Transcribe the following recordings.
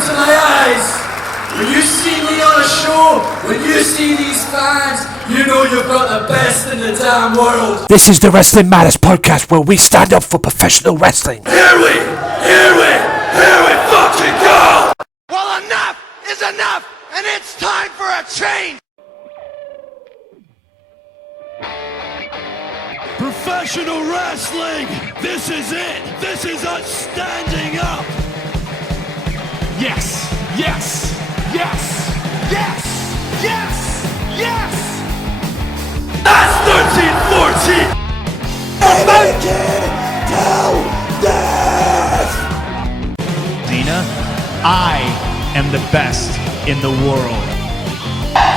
into my eyes. When you see me on a show, when you see these fans, you know you've got the best in the damn world. This is the Wrestling Matters podcast where we stand up for professional wrestling. Here we fucking go! Well, enough is enough, and it's time for a change! Professional wrestling! This is it! This is us standing up! Yes! Yes! Yes! Yes! Yes! Yes! That's 13-14! Dina, I am the best in the world.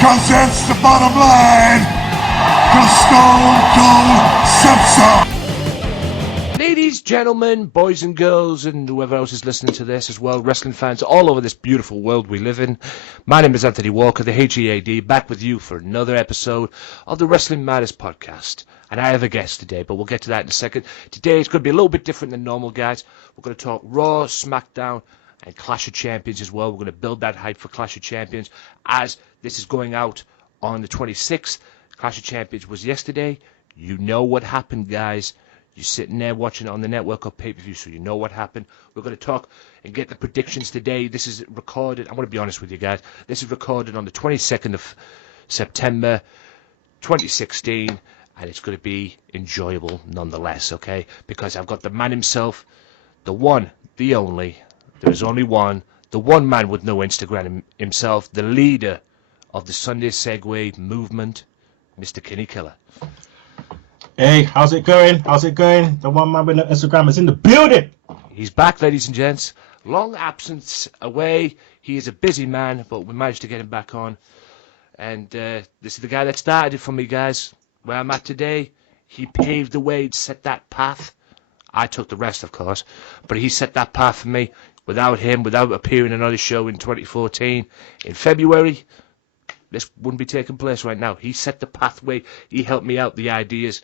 'Cause that's the bottom line. 'Cause Stone Cold said so. Ladies, gentlemen, boys and girls, and whoever else is listening to this as well, wrestling fans all over this beautiful world we live in. My name is Anthony Walker, the HEAD, back with you for another episode of the Wrestling Matters podcast. And I have a guest today, but we'll get to that in a second. Today it's going to be a little bit different than normal, guys. We're going to talk Raw, Smackdown, and Clash of Champions as well. We're going to build that hype for Clash of Champions as this is going out on the 26th. Clash of Champions was yesterday. You know what happened, guys. You're sitting there watching it on the network or pay-per-view, so you know what happened. We're going to talk and get the predictions today. This is recorded, I'm going to be honest with you guys, this is recorded on the 22nd of September 2016, and it's going to be enjoyable nonetheless, okay? Because I've got the man himself, the one, the only, there is only one, the one man with no Instagram himself, the leader of the Sunday Segue movement, Mr. Kinny Killer. Hey, how's it going? How's it going? The one man with no Instagram is in the building. He's back, ladies and gents. Long absence away. He is a busy man, but we managed to get him back on. And this is the guy that started it for me, guys. Where I'm at today, he paved the way, set that path. I took the rest, of course, but he set that path for me. Without him, without appearing on another show in 2014, in February, this wouldn't be taking place right now. He set the pathway. He helped me out the ideas.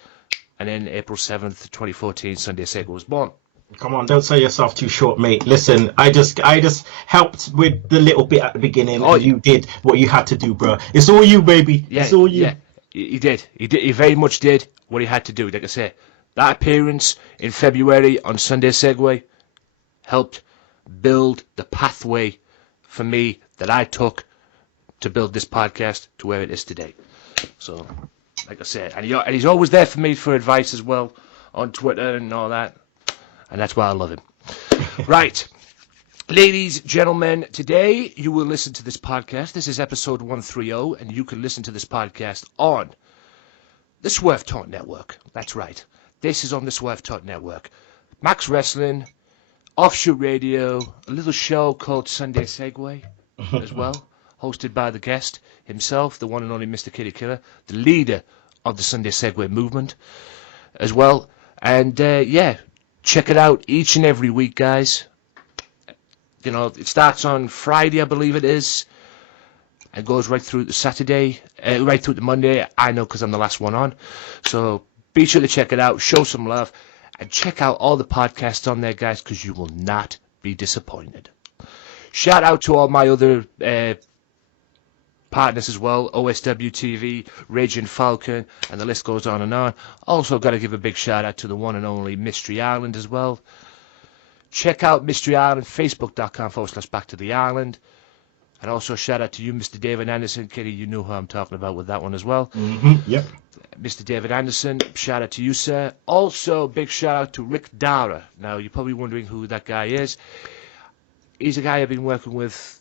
And then April 7th, 2014, Sunday Segue was born. Come on, don't sell yourself too short, mate. Listen, I just helped with the little bit at the beginning, and you did what you had to do, bro. It's all you, baby. Yeah, it's all you. Yeah, he did. He very much did what he had to do. Like I say, that appearance in February on Sunday Segue helped build the pathway for me that I took to build this podcast to where it is today. So, like I said, and he's always there for me for advice as well on Twitter and all that, and that's why I love him. Right, ladies, gentlemen, today you will listen to this podcast. This is episode 130, and you can listen to this podcast on the Swerve Talk Network. That's right, this is on the Swerve Talk Network. Max Wrestling, Offshoot Radio, a little show called Sunday Segue as well. Hosted by the guest himself, the one and only Mr. Kitty Killer, the leader of the Sunday Segue movement as well. And yeah, check it out each and every week, guys. You know, it starts on Friday, I believe it is, and goes right through to Saturday, right through to Monday. I know because I'm the last one on. So be sure to check it out, show some love, and check out all the podcasts on there, guys, because you will not be disappointed. Shout out to all my other partners as well, OSW TV, Raging Falcon, and the list goes on and on. Also got to give a big shout out to the one and only Mystery Island as well. Check out Mystery Island, facebook.com/back to the island. And also shout out to you, Mr. David Anderson. Kitty, you know who I'm talking about with that one as well. Yep. Mr. David Anderson, shout out to you, sir. Also, big shout out to Rick Dara. Now, you're probably wondering who that guy is. He's a guy I've been working with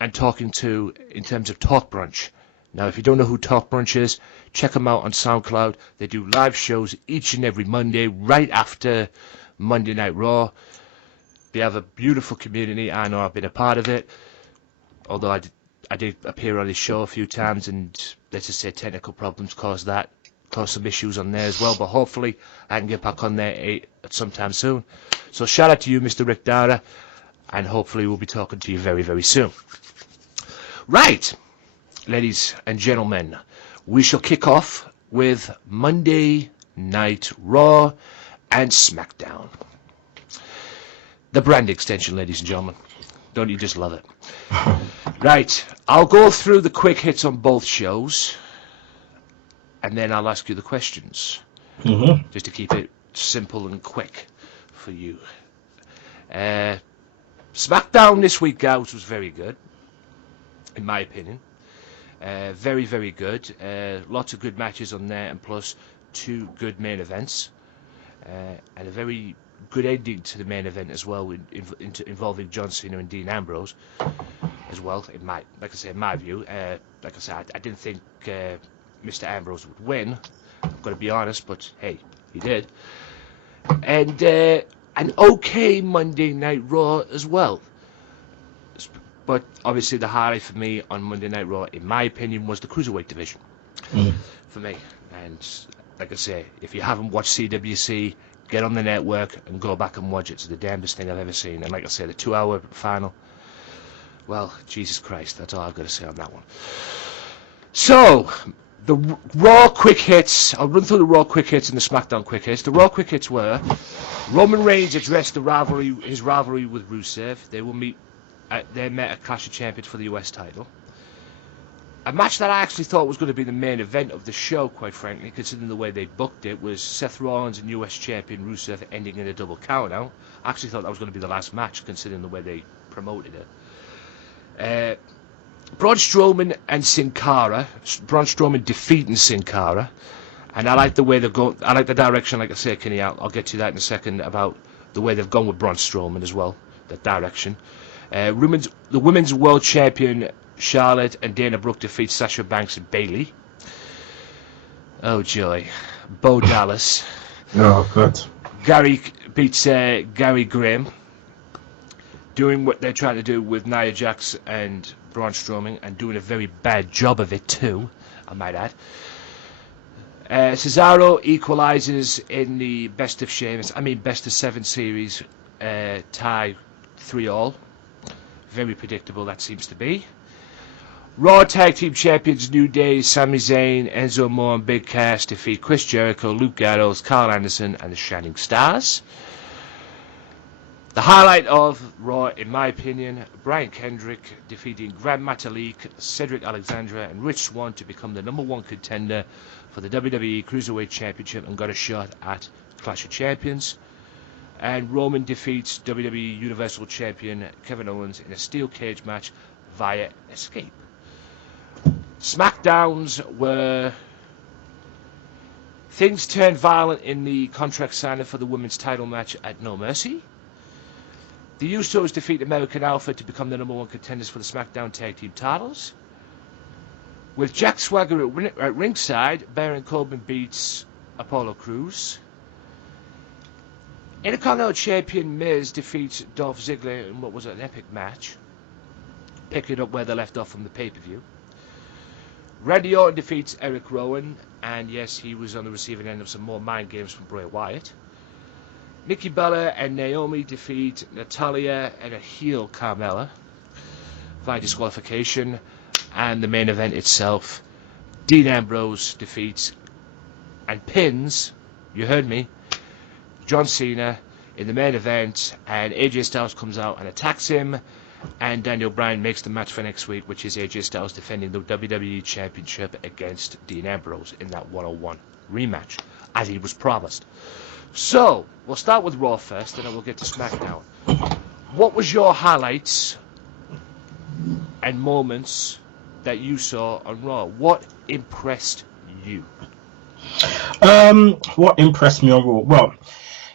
and talking to in terms of Talk Brunch. Now, if you don't know who Talk Brunch is, check them out on SoundCloud. They do live shows each and every Monday, right after Monday Night Raw. They have a beautiful community. I know I've been a part of it, although I did appear on this show a few times, and let's just say technical problems caused some issues on there as well. But hopefully I can get back on there at sometime soon. So shout out to you, Mr. Rick Dara, and hopefully we'll be talking to you very, very soon. Right, ladies and gentlemen, we shall kick off with Monday Night Raw and Smackdown. The brand extension, ladies and gentlemen. Don't you just love it? Right, I'll go through the quick hits on both shows, and then I'll ask you the questions, just to keep it simple and quick for you. Smackdown this week out was very good, in my opinion. Very, very good. Lots of good matches on there, and plus 2 good main events, and a very good ending to the main event as well, involving John Cena and Dean Ambrose as well. In my view, like I said, I didn't think Mr. Ambrose would win. I'm going to be honest, but hey, he did. And an okay Monday Night Raw as well. But obviously the highlight for me on Monday Night Raw, in my opinion, was the Cruiserweight division. For me. And like I say, if you haven't watched CWC, get on the network and go back and watch it. It's the damnedest thing I've ever seen. And like I say, the 2-hour final, well, Jesus Christ, that's all I've got to say on that one. So, the Raw quick hits, I'll run through the Raw quick hits and the SmackDown quick hits. The Raw quick hits were, Roman Reigns addressed his rivalry with Rusev. They met at Clash of Champions for the US title. A match that I actually thought was going to be the main event of the show, quite frankly, considering the way they booked it, was Seth Rollins and US Champion Rusev ending in a double countout. I actually thought that was going to be the last match, considering the way they promoted it. Braun Strowman and Sin Cara. Braun Strowman defeating Sin Cara. And I like the way they've gone. I like the direction, like I say, Kinny. I'll get to that in a second, about the way they've gone with Braun Strowman as well. That direction. The Women's World Champion Charlotte and Dana Brooke defeat Sasha Banks and Bayley. Oh joy. Bo Dallas. Oh god. Gary beats Gary Graham, doing what they're trying to do with Nia Jax and Braun Strowman, and doing a very bad job of it too, I might add. Cesaro equalizes in the best of 7 series tie 3-all. Very predictable that seems to be. Raw Tag Team Champions New Day, Sami Zayn, Enzo Amore and Big Cass defeat Chris Jericho, Luke Gallows, Carl Anderson and the Shining Stars. The highlight of Raw, in my opinion, Brian Kendrick defeating Grand Metalik, Cedric Alexander and Rich Swann to become the #1 contender for the WWE Cruiserweight Championship and got a shot at Clash of Champions. And Roman defeats WWE Universal Champion Kevin Owens in a steel cage match via escape. Smackdowns were... Things turned violent in the contract signing for the women's title match at No Mercy. The Usos defeat American Alpha to become the #1 contenders for the SmackDown Tag Team titles. With Jack Swagger at ringside, Baron Corbin beats Apollo Crews. Intercontinental Champion Miz defeats Dolph Ziggler in what was an epic match, picking up where they left off from the pay-per-view. Randy Orton defeats Eric Rowan, and yes, he was on the receiving end of some more mind games from Bray Wyatt. Nikki Bella and Naomi defeat Natalya and a heel Carmella via disqualification. And the main event itself, Dean Ambrose defeats and pins, you heard me, John Cena in the main event, and AJ Styles comes out and attacks him, and Daniel Bryan makes the match for next week, which is AJ Styles defending the WWE Championship against Dean Ambrose in that 101 rematch, as he was promised. So, we'll start with Raw first, and then we'll get to SmackDown. What was your highlights and moments that you saw on Raw? What impressed you? What impressed me on Raw? Well,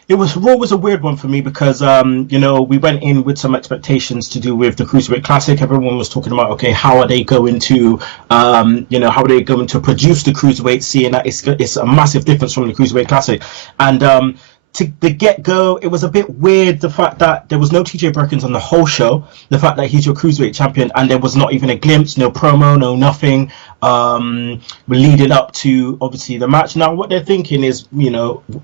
Raw was a weird one for me because we went in with some expectations to do with the Cruiserweight Classic. Everyone was talking about, okay, how are they going to produce the Cruiserweight, seeing that it's a massive difference from the Cruiserweight Classic. And to the get-go, it was a bit weird, the fact that there was no TJ Perkins on the whole show, the fact that he's your Cruiserweight champion, and there was not even a glimpse, no promo, no nothing, leading up to, obviously, the match. Now, what they're thinking is,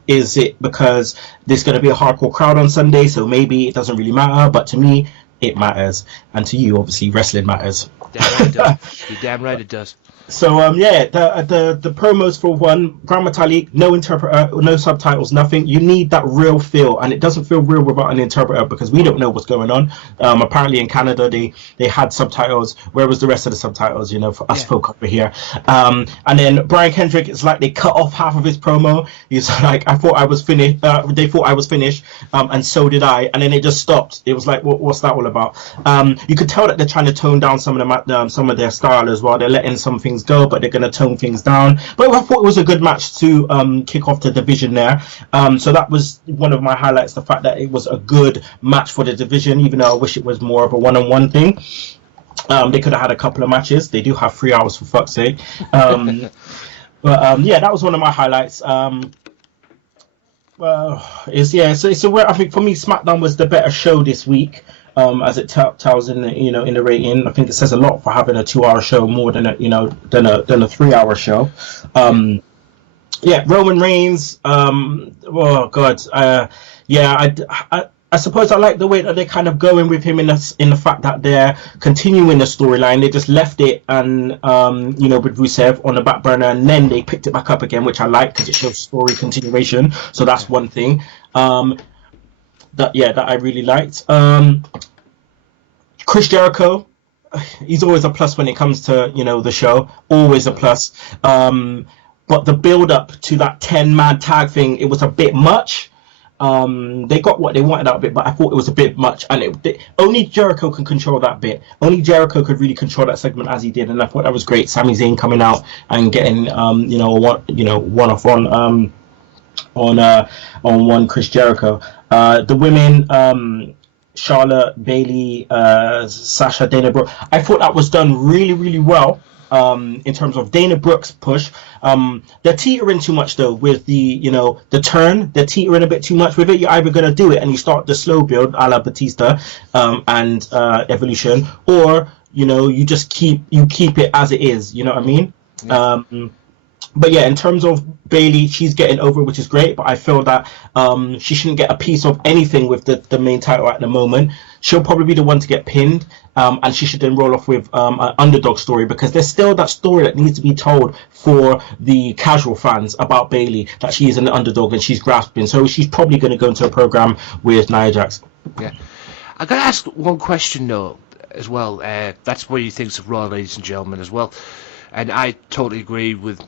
is it because there's going to be a hardcore crowd on Sunday, so maybe it doesn't really matter, but to me, it matters, and to you, obviously, wrestling matters. Damn right it does. You're damn right it does. So yeah, the promos for one, Grand Metalik, no interpreter, no subtitles, nothing. You need that real feel, and it doesn't feel real without an interpreter because we don't know what's going on. Apparently in Canada they had subtitles. Where was the rest of the subtitles? You know, for us folk over here. And then Brian Kendrick, it's like they cut off half of his promo. He's like, I thought I was finished. They thought I was finished, and so did I. And then it just stopped. It was like, what's that all about? You could tell that they're trying to tone down some of their style as well. They're letting some things go, but they're going to tone things down. But I thought it was a good match to kick off the division there. So that was one of my highlights, the fact that it was a good match for the division, even though I wish it was more of a one-on-one thing. They could have had a couple of matches. They do have 3 hours, for fuck's sake. But yeah, that was one of my highlights. Well, I think for me, SmackDown was the better show this week. As it tells in the rating. I think it says a lot for having a 2-hour show more than a 3-hour show. Yeah, Roman Reigns. Oh God. I suppose I like the way that they're kind of going with him in the fact that they're continuing the storyline. They just left it and with Rusev on the back burner, and then they picked it back up again, which I like because it shows story continuation. So that's one thing. That I really liked. Chris Jericho, he's always a plus when it comes to the show, always a plus. But the build up to that 10-man tag thing, it was a bit much. They got what they wanted out of it, but I thought it was a bit much, and only Jericho can control that bit. Only Jericho could really control that segment as he did, and I thought that was great. Sami Zayn coming out and getting one off on one Chris Jericho. The women, Charlotte, Bayley, Sasha, Dana Brooke. I thought that was done really, really well. In terms of Dana Brooke's push, they're teetering too much though with the turn. They're teetering a bit too much with it. You're either gonna do it and you start the slow build, a la Batista, and Evolution, or you just keep it as it is. You know what I mean? Yeah. But yeah, in terms of Bayley, she's getting over, which is great. But I feel that she shouldn't get a piece of anything with the main title at the moment. She'll probably be the one to get pinned, and she should then roll off with an underdog story, because there's still that story that needs to be told for the casual fans about Bayley, that she is an underdog and she's grasping. So she's probably going to go into a program with Nia Jax. Yeah, I got to ask one question though as well. That's what he thinks of Raw, ladies and gentlemen, as well. And I totally agree with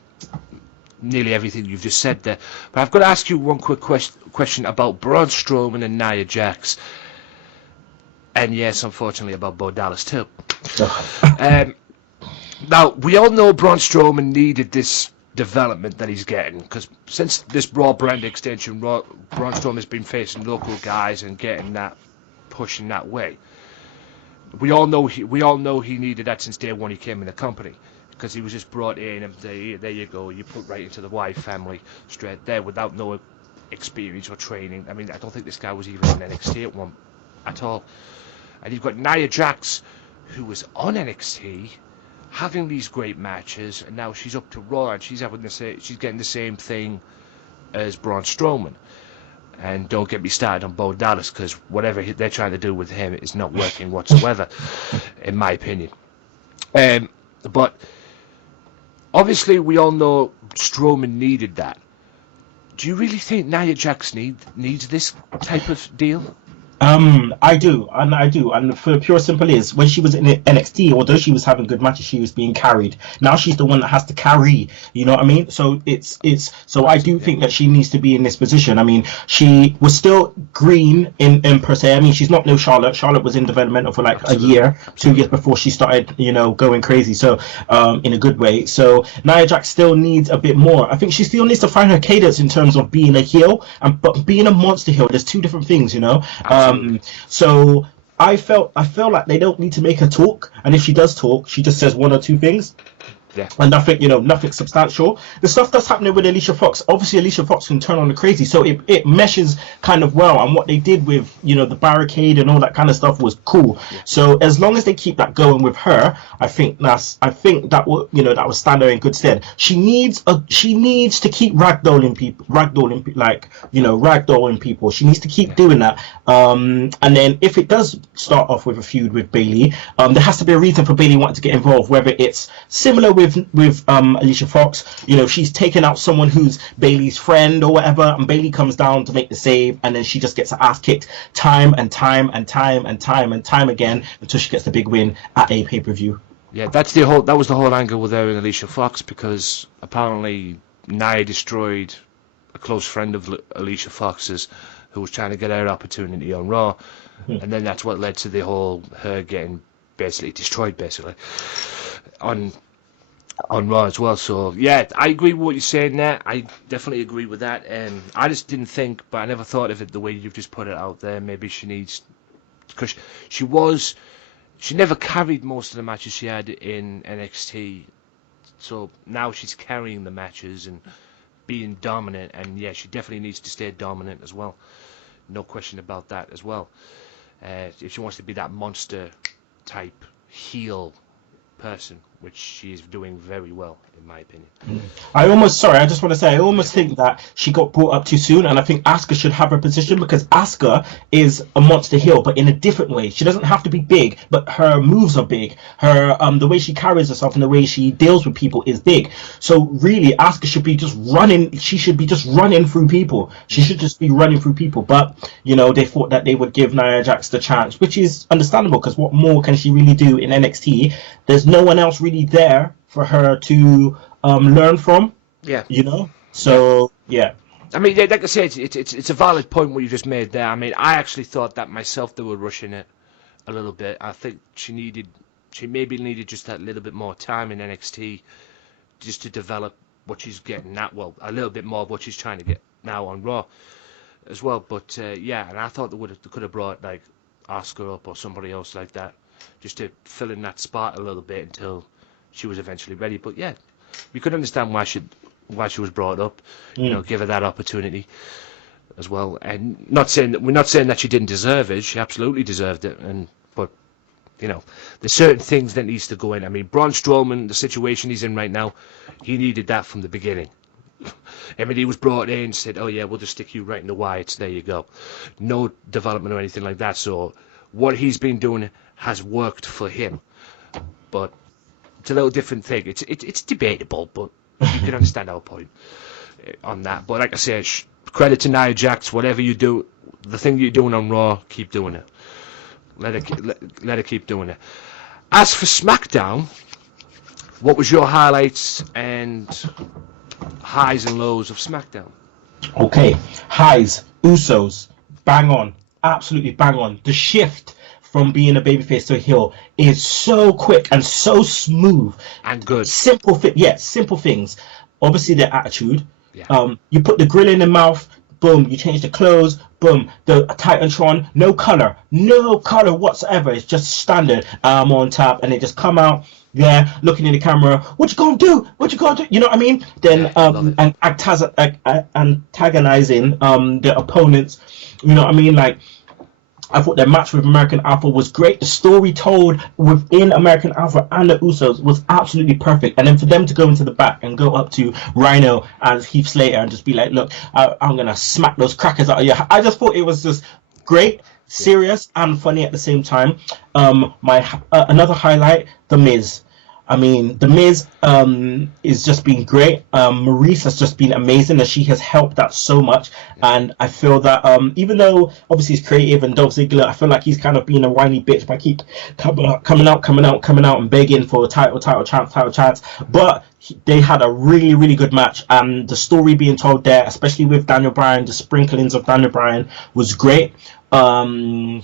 nearly everything you've just said there. But I've got to ask you one quick question about Braun Strowman and Nia Jax. And yes, unfortunately, about Bo Dallas too. Now, we all know Braun Strowman needed this development that he's getting, because since this Raw brand extension, Braun Strowman has been facing local guys and getting that push in that way. We all know he needed that since day one he came in the company, because he was just brought in and there you go, you put right into the Wyatt family straight there without no experience or training. I mean, I don't think this guy was even in NXT at all. And you've got Nia Jax, who was on NXT, having these great matches, and now she's up to Raw and she's getting the same thing as Braun Strowman. And don't get me started on Bo Dallas, because whatever they're trying to do with him is not working whatsoever, in my opinion. But obviously, we all know Strowman needed that. Do you really think Nia Jax needs this type of deal? I do, and for the pure simple is, when she was in NXT, although she was having good matches, she was being carried. Now she's the one that has to carry. You know what I mean? So so I do think that she needs to be in this position. I mean, she was still green in per se. I mean, she's not no Charlotte. Charlotte was in developmental for like a year, 2 years before she started, going crazy. So in a good way. So Nia Jax still needs a bit more. I think she still needs to find her cadence in terms of being a heel but being a monster heel. There's two different things, So I felt like they don't need to make her talk, and if she does talk, she just says one or two things. Yeah. And nothing, nothing substantial. The stuff that's happening with Alicia Fox, obviously Alicia Fox can turn on the crazy, so it meshes kind of well. And what they did with, the barricade and all that kind of stuff was cool. Yeah. So as long as they keep that going with her, I think that will, that will stand her in good stead. She needs to keep ragdolling people. She needs to keep doing that. And then if it does start off with a feud with Bayley, there has to be a reason for Bayley wanting to get involved, whether it's similar with Alicia Fox, she's taken out someone who's Bayley's friend or whatever, and Bayley comes down to make the save, and then she just gets her ass kicked time and time again until she gets the big win at a pay-per-view. Yeah, that was the whole angle with her and Alicia Fox, because apparently Nia destroyed a close friend of Alicia Fox's who was trying to get her opportunity on Raw, and then that's what led to the whole her getting basically destroyed on Raw as well. So yeah, I agree with what you're saying there. I definitely agree with that. I just didn't think, but I never thought of it the way you've just put it out there. Maybe she needs, because she never carried most of the matches she had in NXT. So now she's carrying the matches and being dominant, and yeah, she definitely needs to stay dominant as well. No question about that as well. If she wants to be that monster type heel person, which she is doing very well, in my opinion. I just want to say, I almost think that she got brought up too soon, and I think Asuka should have her position, because Asuka is a monster heel, but in a different way. She doesn't have to be big, but her moves are big. Her the way she carries herself and the way she deals with people is big. So really, Asuka should be just running. She should be just running through people. She should just be running through people. But they thought that they would give Nia Jax the chance, which is understandable, because what more can she really do in NXT? There's no one else really there for her to learn from. Yeah. So yeah. I mean, like I said, it's a valid point what you just made there. I mean, I actually thought that myself, they were rushing it a little bit. I think she maybe needed just that little bit more time in NXT just to develop what she's getting at. Well, a little bit more of what she's trying to get now on Raw as well. But yeah, and I thought they could have brought like Asuka up or somebody else like that, just to fill in that spot a little bit until she was eventually ready. But yeah, we could understand why she was brought up. Give her that opportunity as well. And we're not saying that she didn't deserve it. She absolutely deserved it. But there's certain things that needs to go in. I mean, Braun Strowman, the situation he's in right now, he needed that from the beginning. I mean, he was brought in, said, "Oh yeah, we'll just stick you right in the Wyatts. There you go." No development or anything like that. So what he's been doing has worked for him. But it's a little different thing. It's debatable, but you can understand our point on that. But like I said, credit to Nia Jax. Whatever you do, the thing you're doing on Raw, keep doing it. Let her keep doing it. As for Smackdown, what was your highlights and highs and lows of Smackdown? Okay, highs, Usos, bang on, absolutely bang on. The shift from being a babyface to a heel is so quick and so smooth and good. Simple things. Obviously, their attitude. Yeah. You put the grill in the mouth. Boom. You change the clothes. Boom. The Titantron. No color whatsoever. It's just standard. On top, and they just come out. Yeah, looking in the camera. What you gonna do? You know what I mean? Then and antagonizing the opponents. You know what I mean? Like, I thought their match with American Alpha was great. The story told within American Alpha and the Usos was absolutely perfect. And then for them to go into the back and go up to Rhino as Heath Slater and just be like, "Look, I'm going to smack those crackers out of you." I just thought it was just great, serious, and funny at the same time. Another highlight, The Miz. I mean, The Miz is just been great. Maurice has just been amazing, and she has helped that so much. And I feel that even though obviously he's creative and Dolph Ziggler, I feel like he's kind of being a whiny bitch by keep coming out and begging for a title chance. But they had a really, really good match, and the story being told there, especially with Daniel Bryan, the sprinklings of Daniel Bryan was great. Another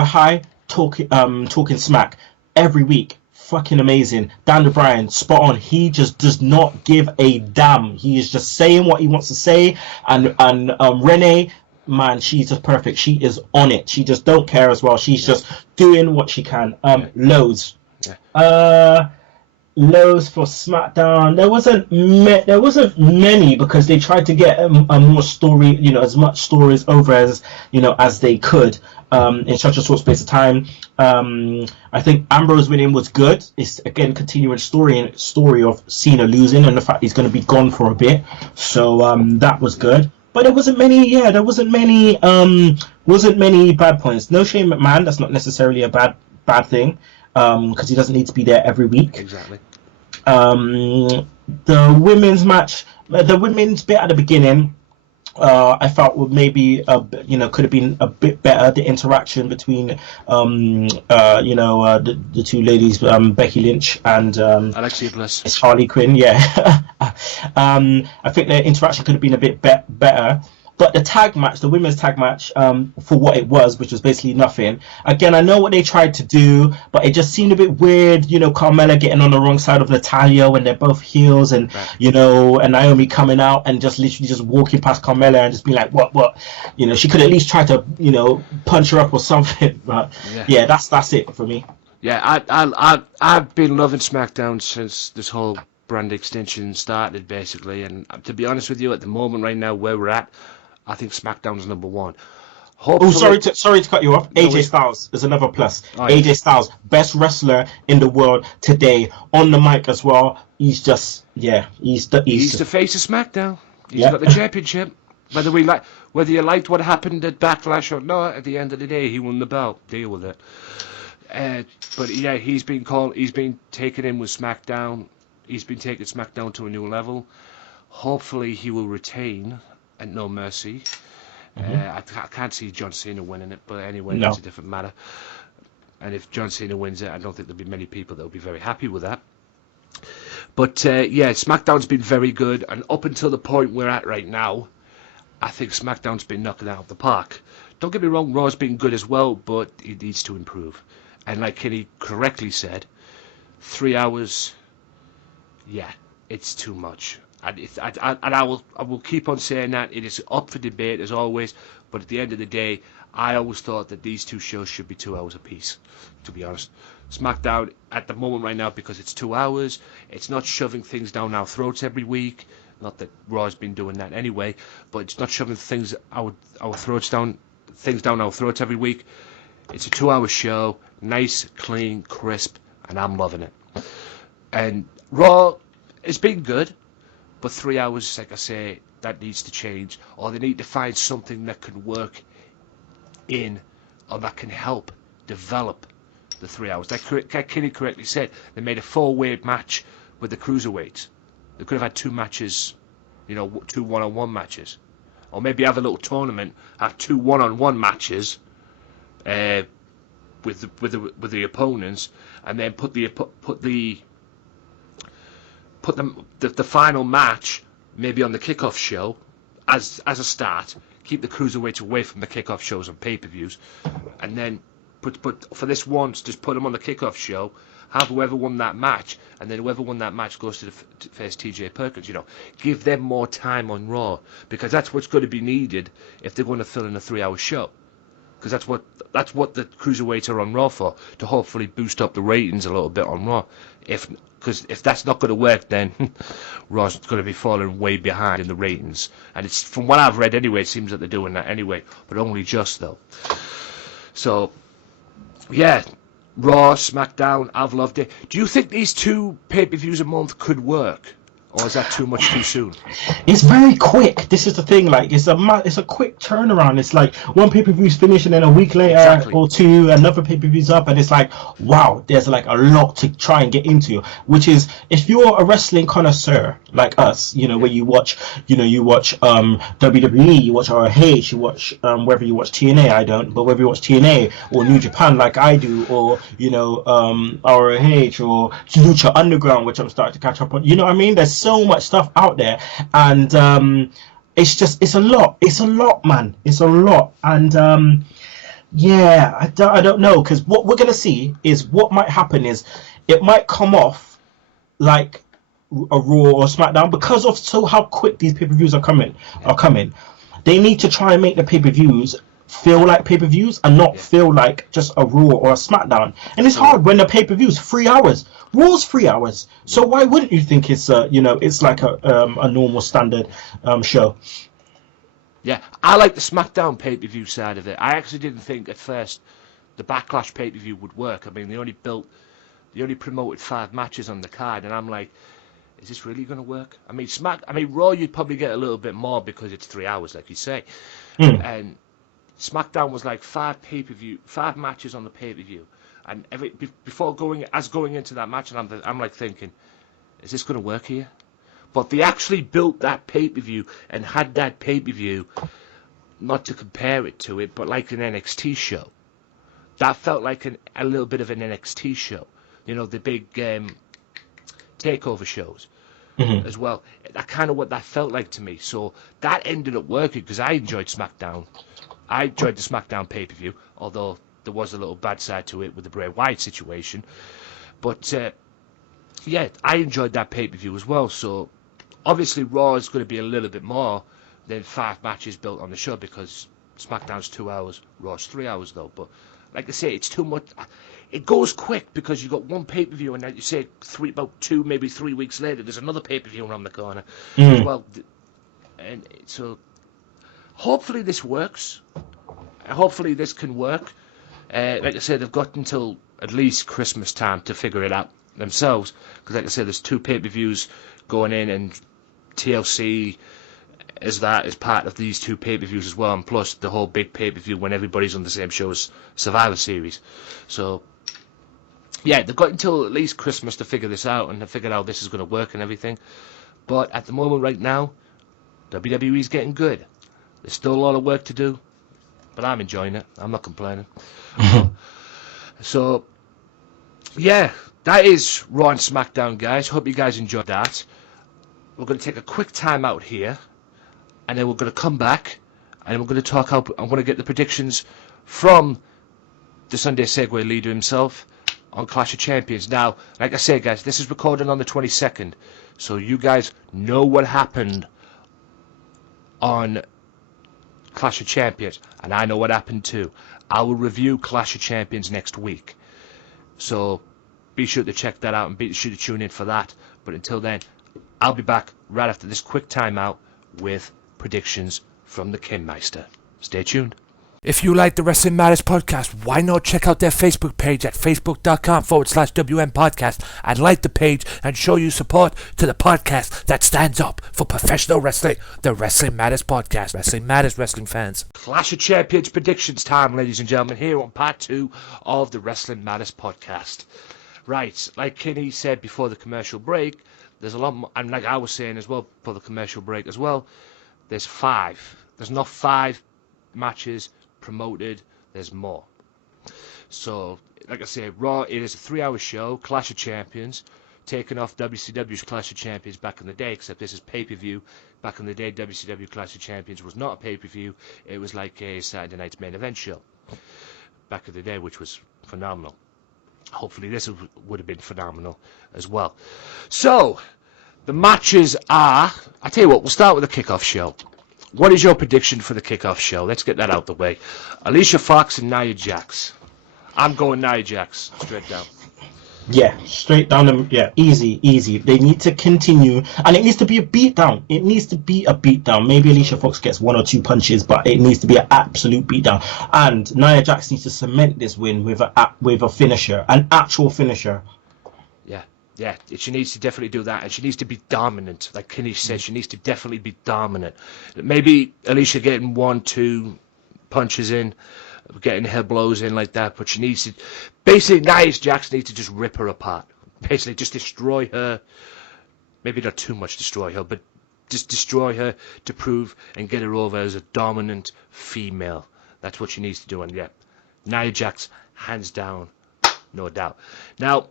high, talking smack every week. Fucking amazing. Daniel Bryan, spot on. He just does not give a damn. He is just saying what he wants to say. And Renee, man, she's just perfect. She is on it. She just don't care as well. She's just doing what she can. Lows. Lows for SmackDown. There wasn't many because they tried to get a more story, as much stories over as as they could in such a short space of time. I think Ambrose winning was good. It's again continuing story of Cena losing and the fact he's going to be gone for a bit. So that was good. But there wasn't many. Yeah, there wasn't many. Wasn't many bad points. No Shane McMahon. That's not necessarily a bad thing. Because he doesn't need to be there every week. Exactly. The women's match, the women's bit at the beginning, I felt would maybe could have been a bit better. The interaction between the two ladies, Becky Lynch and Alexia Bliss. It's Harley Quinn. Yeah. I think the interaction could have been a bit better. But the tag match, the women's tag match, for what it was, which was basically nothing. Again, I know what they tried to do, but it just seemed a bit weird. Carmella getting on the wrong side of Natalya when they're both heels, and right. And Naomi coming out and just literally just walking past Carmella and just being like, what? She could at least try to, punch her up or something. But yeah, that's it for me. Yeah, I've been loving SmackDown since this whole brand extension started, basically. And to be honest with you, at the moment right now where we're at, I think SmackDown's number one. Hopefully... Oh, sorry to cut you off. AJ Styles is another plus. Oh, yeah. AJ Styles, best wrestler in the world today, on the mic as well. He's just, he's the face of SmackDown. He's got the championship. Whether you liked what happened at Backlash or not, at the end of the day, he won the belt. Deal with it. But yeah, he's been taken in with SmackDown. He's been taking SmackDown to a new level. Hopefully, he will retain at No Mercy. I can't see John Cena winning it, but anyway, that's a different matter. And if John Cena wins it, I don't think there'll be many people that will be very happy with that. But SmackDown's been very good, and up until the point we're at right now, I think SmackDown's been knocking it out of the park. Don't get me wrong, Raw's been good as well, but it needs to improve. And like Kinny correctly said, 3 hours, it's too much. And I will keep on saying that. It is up for debate as always, but at the end of the day, I always thought that these two shows should be 2 hours apiece, to be honest. SmackDown at the moment right now, because it's 2 hours, it's not shoving things down our throats every week. Not that Raw's been doing that anyway, but it's not shoving things down our throats every week. It's a 2 hour show, nice, clean, crisp, and I'm loving it. And Raw has been good. But 3 hours, like I say, that needs to change. Or they need to find something that can work in, or that can help develop the 3 hours. Like Kinny correctly said, they made a 4-way match with the cruiserweights. They could have had 2 matches, 2 one-on-one matches. Or maybe have a little tournament, have 2 one-on-one matches with the opponents, and then put the final match maybe on the kickoff show as a start. Keep the cruiserweights away from the kickoff shows and pay-per-views, and then put for this once, just put them on the kickoff show. Have whoever won that match, and then whoever won that match goes to face TJ Perkins. Give them more time on Raw, because that's what's going to be needed if they're going to fill in a 3 hour show. Because that's what the cruiserweights are on Raw for, to hopefully boost up the ratings a little bit on Raw. Because if that's not going to work, then Raw's going to be falling way behind in the ratings. And it's, from what I've read anyway, it seems that they're doing that anyway, but only just though. So, yeah, Raw, SmackDown, I've loved it. Do you think these 2 pay-per-views a month could work? Or is that too much too soon? It's very quick. This is the thing. Like, it's a quick turnaround. It's like one pay-per-view's finished, and then a week later or 2, another pay-per-view's up, and it's like, wow, there's like a lot to try and get into. Which is, if you're a wrestling connoisseur like us, where you watch WWE, you watch ROH, you watch whether you watch TNA, I don't, but whether you watch TNA or New Japan like I do, or ROH or Lucha Underground, which I'm starting to catch up on. You know what I mean? There's so much stuff out there, and it's a lot, man. It's a lot. And I don't know, because what we're gonna see is, what might happen is, it might come off like a Raw or SmackDown because of how quick these pay-per-views are coming. They need to try and make the pay-per-views feel like pay-per-views and not feel like just a Raw or a Smackdown. And it's hard when the pay-per-view's 3 hours. Raw's 3 hours. So why wouldn't you think it's it's like a normal standard show? Yeah, I like the Smackdown pay-per-view side of it. I actually didn't think at first the Backlash pay-per-view would work. I mean, they only promoted 5 matches on the card, and I'm like, is this really going to work? I mean, Raw you'd probably get a little bit more because it's 3 hours, like you say. And SmackDown was like 5 matches on the pay-per-view, and before going into that match, and I'm like thinking, is this going to work here? But they actually built that pay-per-view and had that pay-per-view, not to compare it to it, but like an NXT show. That felt like a little bit of an NXT show. You know, the big takeover shows as well. That kind of what that felt like to me. So that ended up working because I enjoyed SmackDown. I enjoyed the SmackDown pay-per-view, although there was a little bad side to it with the Bray Wyatt situation. But, yeah, I enjoyed that pay-per-view as well. So obviously Raw is going to be a little bit more than 5 matches built on the show because SmackDown's 2 hours, Raw's 3 hours though. But like I say, it's too much. It goes quick because you've got one pay-per-view and then you say about 2, maybe 3 weeks later, there's another pay-per-view around the corner as well. And so hopefully this works. Hopefully this can work. Like I said, they've got until at least Christmas time to figure it out themselves. Because like I said, there's 2 pay-per-views going in, and TLC is part of these 2 pay-per-views as well, and plus the whole big pay-per-view when everybody's on the same show as Survivor Series. So yeah, they've got until at least Christmas to figure this out and to figure out how this is going to work and everything. But at the moment right now, WWE's getting good. There's still a lot of work to do, but I'm enjoying it. I'm not complaining. So yeah, that is Raw and SmackDown, guys. Hope you guys enjoyed that. We're going to take a quick time out here, and then we're going to come back, and we're going to talk out. I'm going to get the predictions from the Sunday Segue leader himself on Clash of Champions. Now, like I said, guys, this is recorded on the 22nd, so you guys know what happened on Clash of Champions, and I know what happened too. I will review Clash of Champions next week, so be sure to check that out and be sure to tune in for that. But until then, I'll be back right after this quick timeout with predictions from the Kinmeister. Stay tuned. If you like the Wrestling Matters podcast, why not check out their Facebook page at facebook.com/WM podcast and like the page and show your support to the podcast that stands up for professional wrestling, the Wrestling Matters podcast. Wrestling Matters, wrestling fans. Clash of Champions predictions time, ladies and gentlemen, here on part 2 of the Wrestling Matters podcast. Right, like Kinny said before the commercial break, there's a lot more, and like I was saying as well for the commercial break as well, there's 5. There's not 5 matches promoted, there's more. So, like I say, Raw, it is a 3-hour show, Clash of Champions, taking off WCW's Clash of Champions back in the day, except this is pay-per-view. Back in the day, WCW Clash of Champions was not a pay-per-view, it was like a Saturday night's main event show. Back in the day, which was phenomenal. Hopefully this would have been phenomenal as well. So, the matches are... I tell you what, we'll start with the kickoff show. What is your prediction for the kickoff show? Let's get that out the way. Alicia Fox and Nia Jax. I'm going Nia Jax, straight down. Yeah, straight down them. Yeah, easy. They need to continue, and it needs to be a beatdown. Maybe Alicia Fox gets 1 or 2 punches, but it needs to be an absolute beatdown. And Nia Jax needs to cement this win with a finisher, an actual finisher. Yeah, she needs to definitely do that, and she needs to be dominant. Like Kinny says, she needs to definitely be dominant. Maybe Alicia getting 1, 2 punches in, getting her blows in like that, but she needs to... Basically, Nia Jax needs to just rip her apart. Basically, just destroy her. Maybe not too much destroy her, but just destroy her to prove and get her over as a dominant female. That's what she needs to do, and yeah, Nia Jax, hands down, no doubt. Now,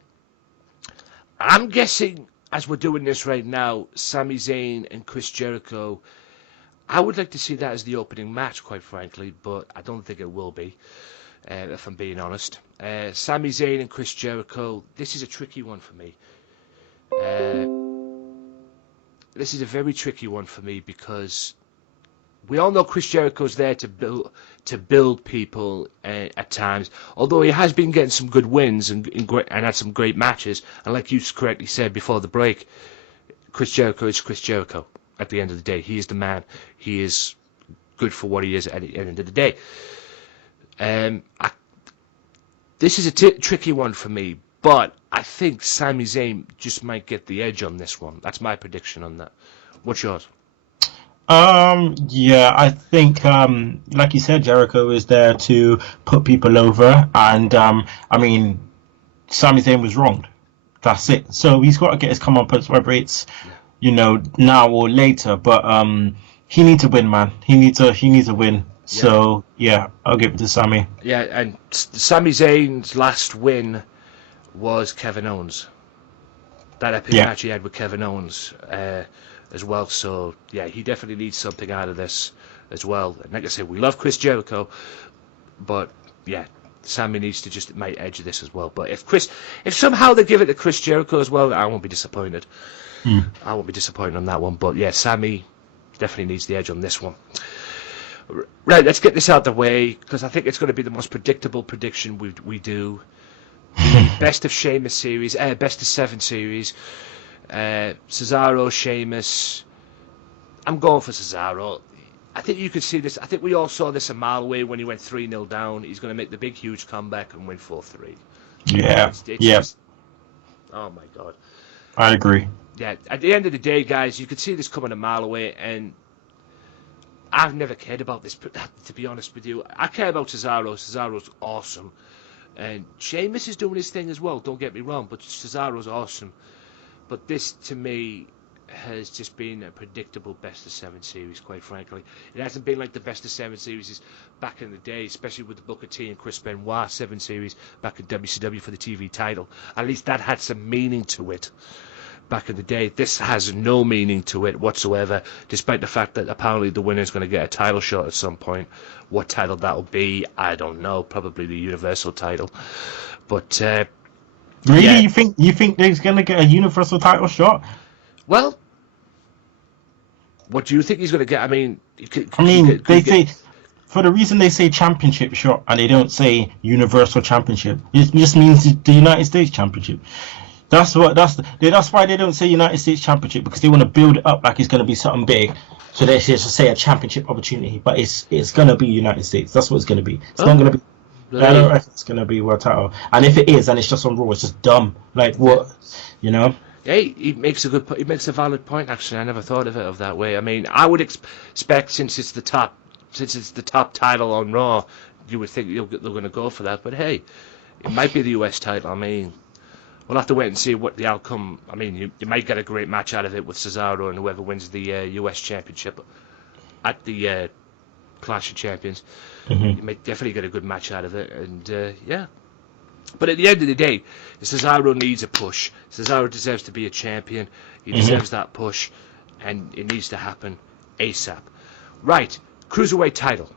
I'm guessing, as we're doing this right now, Sami Zayn and Chris Jericho, I would like to see that as the opening match, quite frankly, but I don't think it will be, if I'm being honest. Sami Zayn and Chris Jericho, this is a tricky one for me. This is a very tricky one for me because we all know Chris Jericho's there to build people at times. Although he has been getting some good wins and had some great matches, and like you correctly said before the break, Chris Jericho is Chris Jericho. At the end of the day, he is the man. He is good for what he is at the end of the day. This is a tricky one for me, but I think Sami Zayn just might get the edge on this one. That's my prediction on that. What's yours? Yeah, I think, like you said, Jericho is there to put people over, and I mean, Sami Zayn was wronged. That's it. So he's got to get his comeuppance, whether it's now or later. But he needs to win, man. He needs to win. Yeah. So yeah, I'll give it to Sami. Yeah, and Sami Zayn's last win was Kevin Owens. That epic match he had with Kevin Owens. As well, so yeah, he definitely needs something out of this as well. And like I said, we love Chris Jericho, but yeah, Sami needs to just might edge this as well. But if somehow they give it to Chris Jericho as well, I won't be disappointed. I won't be disappointed on that one. But yeah, Sami definitely needs the edge on this one. Right, let's get this out of the way because I think it's going to be the most predictable prediction we do. Best of Sheamus series, best of 7 series. Cesaro, Sheamus. I'm going for Cesaro. I think you could see this. I think we all saw this a mile away when he went 3-0 down. He's going to make the big, huge comeback and win 4-3. Yeah. It's just, oh my God. I agree. Yeah. At the end of the day, guys, you could see this coming a mile away, and I've never cared about this. To be honest with you, I care about Cesaro. Cesaro's awesome, and Sheamus is doing his thing as well. Don't get me wrong, but Cesaro's awesome. But this, to me, has just been a predictable best of 7 series, quite frankly. It hasn't been like the best of 7 series back in the day, especially with the Booker T and Chris Benoit 7 series back in WCW for the TV title. At least that had some meaning to it back in the day. This has no meaning to it whatsoever, despite the fact that apparently the winner's going to get a title shot at some point. What title that'll be, I don't know. Probably the Universal title. But really, yeah. you think he's going to get a Universal title shot? Well, what do you think he's going to get? I mean, they say for the reason they say championship shot and they don't say Universal Championship. It just means the United States Championship. That's why they don't say United States Championship, because they want to build it up like it's going to be something big. So they just say a championship opportunity, but it's going to be United States. That's what it's going to be. It's not going to be. I don't reckon it's going to be world title. And if it is, and it's just on Raw, it's just dumb. Like what, you know? Hey, he makes a valid point. Actually, I never thought of it of that way. I mean, I would expect since it's the top title on Raw, you would think they're going to go for that. But hey, it might be the US title. I mean, we'll have to wait and see what the outcome. I mean, you might get a great match out of it with Cesaro and whoever wins the US Championship at the Clash of Champions. Mm-hmm. You might definitely get a good match out of it, and yeah. But at the end of the day, Cesaro needs a push. Cesaro deserves to be a champion. He deserves that push, and it needs to happen ASAP. Right, Cruiserweight title.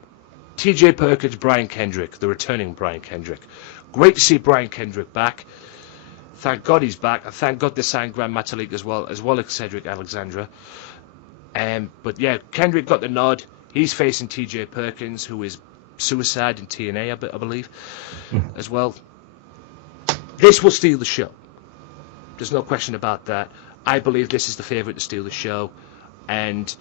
TJ Perkins, Brian Kendrick, the returning Brian Kendrick. Great to see Brian Kendrick back. Thank God he's back. And thank God they signed Grand Metalik as well as Cedric Alexandra. But yeah, Kendrick got the nod. He's facing TJ Perkins, who is Suicide in TNA, I believe, as well. This will steal the show. There's no question about that. I believe this is the favourite to steal the show. And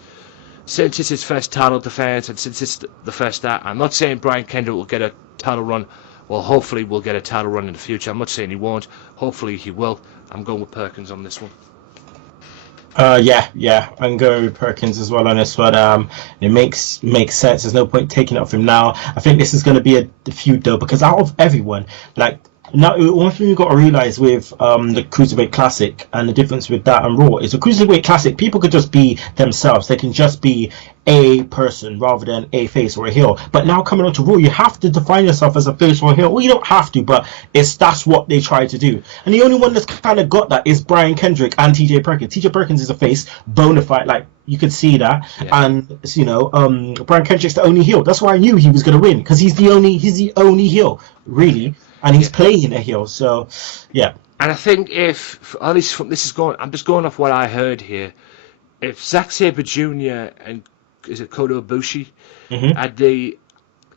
since it's his first title defence, and since it's the first start, I'm not saying Brian Kendrick will get a title run. Well, hopefully we'll get a title run in the future. I'm not saying he won't. Hopefully he will. I'm going with Perkins on this one. Yeah, I'm going with Perkins as well on this one. It makes sense. There's no point taking it off him now. I think this is going to be a feud though, because out of everyone, like, now, one thing you've got to realise with the Cruiserweight Classic and the difference with that and Raw is the Cruiserweight Classic, people could just be themselves. They can just be a person rather than a face or a heel. But now coming on to Raw, you have to define yourself as a face or a heel. Well, you don't have to, but that's what they try to do. And the only one that's kind of got that is Brian Kendrick and TJ Perkins. TJ Perkins is a face, bona fide, like, you could see that. Yeah. And, you know, Brian Kendrick's the only heel. That's why I knew he was going to win, because he's the only heel, really. And he's playing a heel, so yeah. And I think if, at least from I'm just going off what I heard here. If Zack Sabre Jr. and is it Kota Ibushi, Mm-hmm. had they,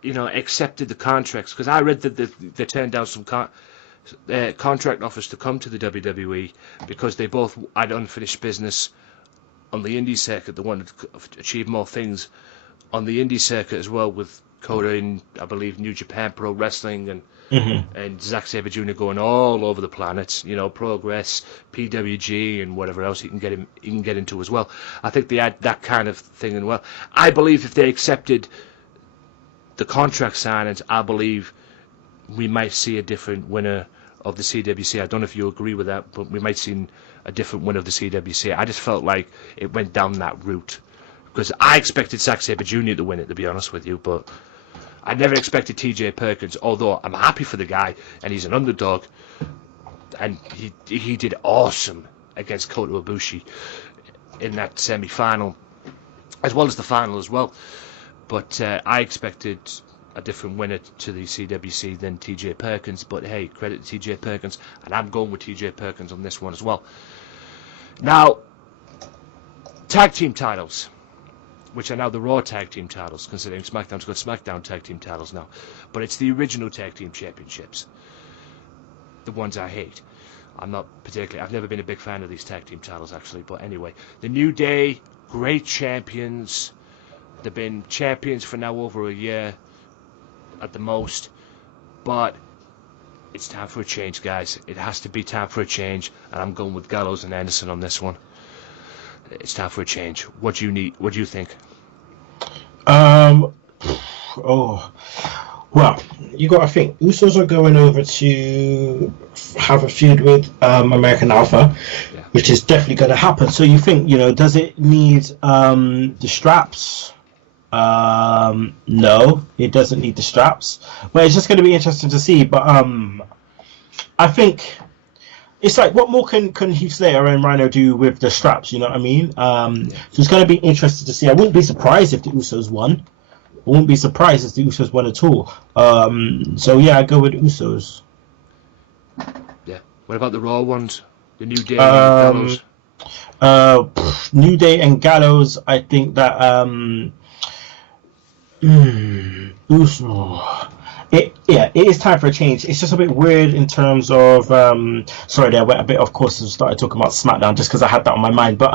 accepted the contracts, because I read that they turned down some contract offers to come to the WWE because they both had unfinished business on the indie circuit. They wanted to achieve more things on the indie circuit as well, with Kota in, I believe, New Japan Pro Wrestling and Zack Sabre Jr. going all over the planet. Progress, PWG, and whatever else he can get into as well. I think they had that kind of thing as well. I believe if they accepted the contract signings, I believe we might see a different winner of the CWC. I don't know if you agree with that, but we might see a different winner of the CWC. I just felt like it went down that route, because I expected Zack Sabre Jr. to win it, to be honest with you, but I never expected TJ Perkins, although I'm happy for the guy, and he's an underdog, and he did awesome against Kota Ibushi in that semi-final, as well as the final as well. But I expected a different winner to the CWC than TJ Perkins, but hey, credit to TJ Perkins, and I'm going with TJ Perkins on this one as well. Now, tag team titles, which are now the Raw tag team titles, considering SmackDown's got SmackDown tag team titles now, but it's the original tag team championships, the ones I hate. I've never been a big fan of these tag team titles, actually, but anyway, the New Day, great champions. They've been champions for now over a year at the most, but it's time for a change, guys. It has to be time for a change, and I'm going with Gallows and Anderson on this one. It's time for a change. What do you think? Well, you got to think Usos are going over to have a feud with American Alpha, which is definitely going to happen. So you think, does it need the straps? No, it doesn't need the straps. But it's just going to be interesting to see. But I think it's like, what more can Heath Slater and Rhino do with the straps? You know what I mean? So it's going to be interesting to see. I wouldn't be surprised if the Usos won. I wouldn't be surprised if the Usos won at all. So yeah, I go with Usos. Yeah. What about the Raw ones? The New Day and Gallows? New Day and Gallows, I think that Uso. It is time for a change. It's just a bit weird in terms of sorry, there I went a bit off course and started talking about SmackDown just because I had that on my mind. But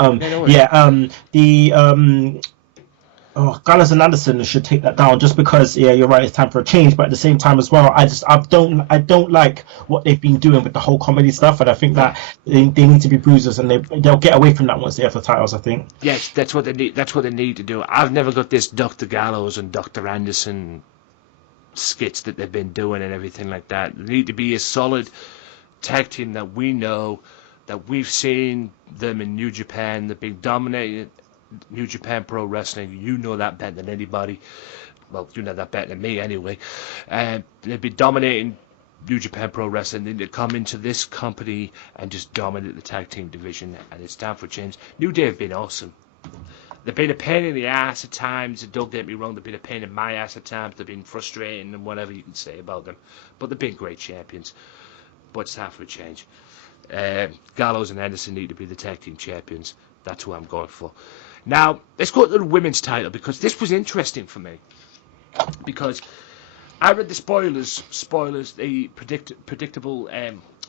Gallows and Anderson should take that down, just because you're right, it's time for a change. But at the same time as well, I don't like what they've been doing with the whole comedy stuff, and I think that they need to be bruisers, and they'll get away from that once they have the titles, I think. Yes, that's what they need. That's what they need to do. I've never got this Dr. Gallows and Dr. Anderson skits that they've been doing and everything like that. They need to be a solid tag team that we know, that we've seen them in New Japan. They've been dominating New Japan Pro Wrestling. You know that better than anybody. Well, you know that better than me anyway. They've been dominating New Japan Pro Wrestling. They need to come into this company and just dominate the tag team division, and it's time for change. New Day have been awesome. They've been a pain in the ass at times, and don't get me wrong, they've been a pain in my ass at times. They've been frustrating and whatever you can say about them, but they've been great champions. But it's time for a change. Gallows and Anderson need to be the tag team champions. That's who I'm going for. Now, let's go to the women's title, because this was interesting for me. Because I read the spoilers, the predictable,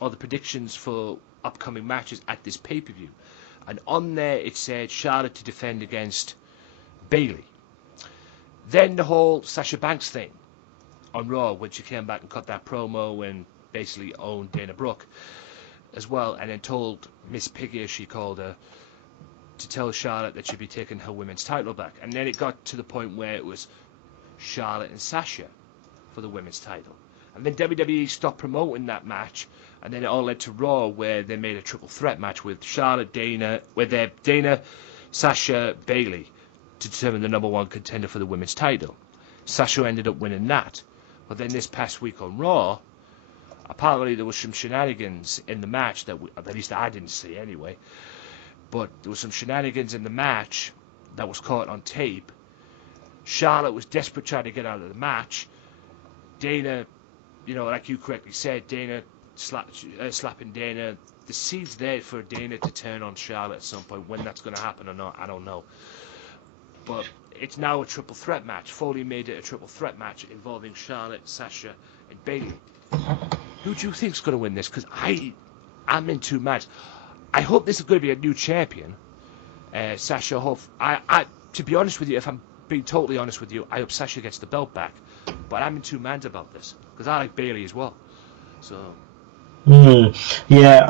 or the predictions for upcoming matches at this pay-per-view. And on there it said Charlotte to defend against Bayley. Then the whole Sasha Banks thing on Raw, when she came back and cut that promo and basically owned Dana Brooke as well, and then told Miss Piggy, as she called her, to tell Charlotte that she'd be taking her women's title back. And then it got to the point where it was Charlotte and Sasha for the women's title. And then WWE stopped promoting that match, and then it all led to Raw, where they made a triple threat match with Charlotte, Dana, Sasha, Bayley, to determine the number one contender for the women's title. Sasha ended up winning that. But then this past week on Raw, apparently there was some shenanigans in the match that at least I didn't see anyway. But there was some shenanigans in the match that was caught on tape. Charlotte was desperate trying to get out of the match. Dana, like you correctly said, Dana slapping Dana. The seed's there for Dana to turn on Charlotte at some point. When that's going to happen or not, I don't know. but it's now a triple threat match. Foley made it a triple threat match involving Charlotte, Sasha, and Bayley. Who do you think's going to win this? Because I'm in two minds. I hope this is going to be a new champion. Sasha Huff. To be honest with you, if I'm being totally honest with you, I hope Sasha gets the belt back. But I'm in two minds about this because I like Bayley as well. So. Yeah.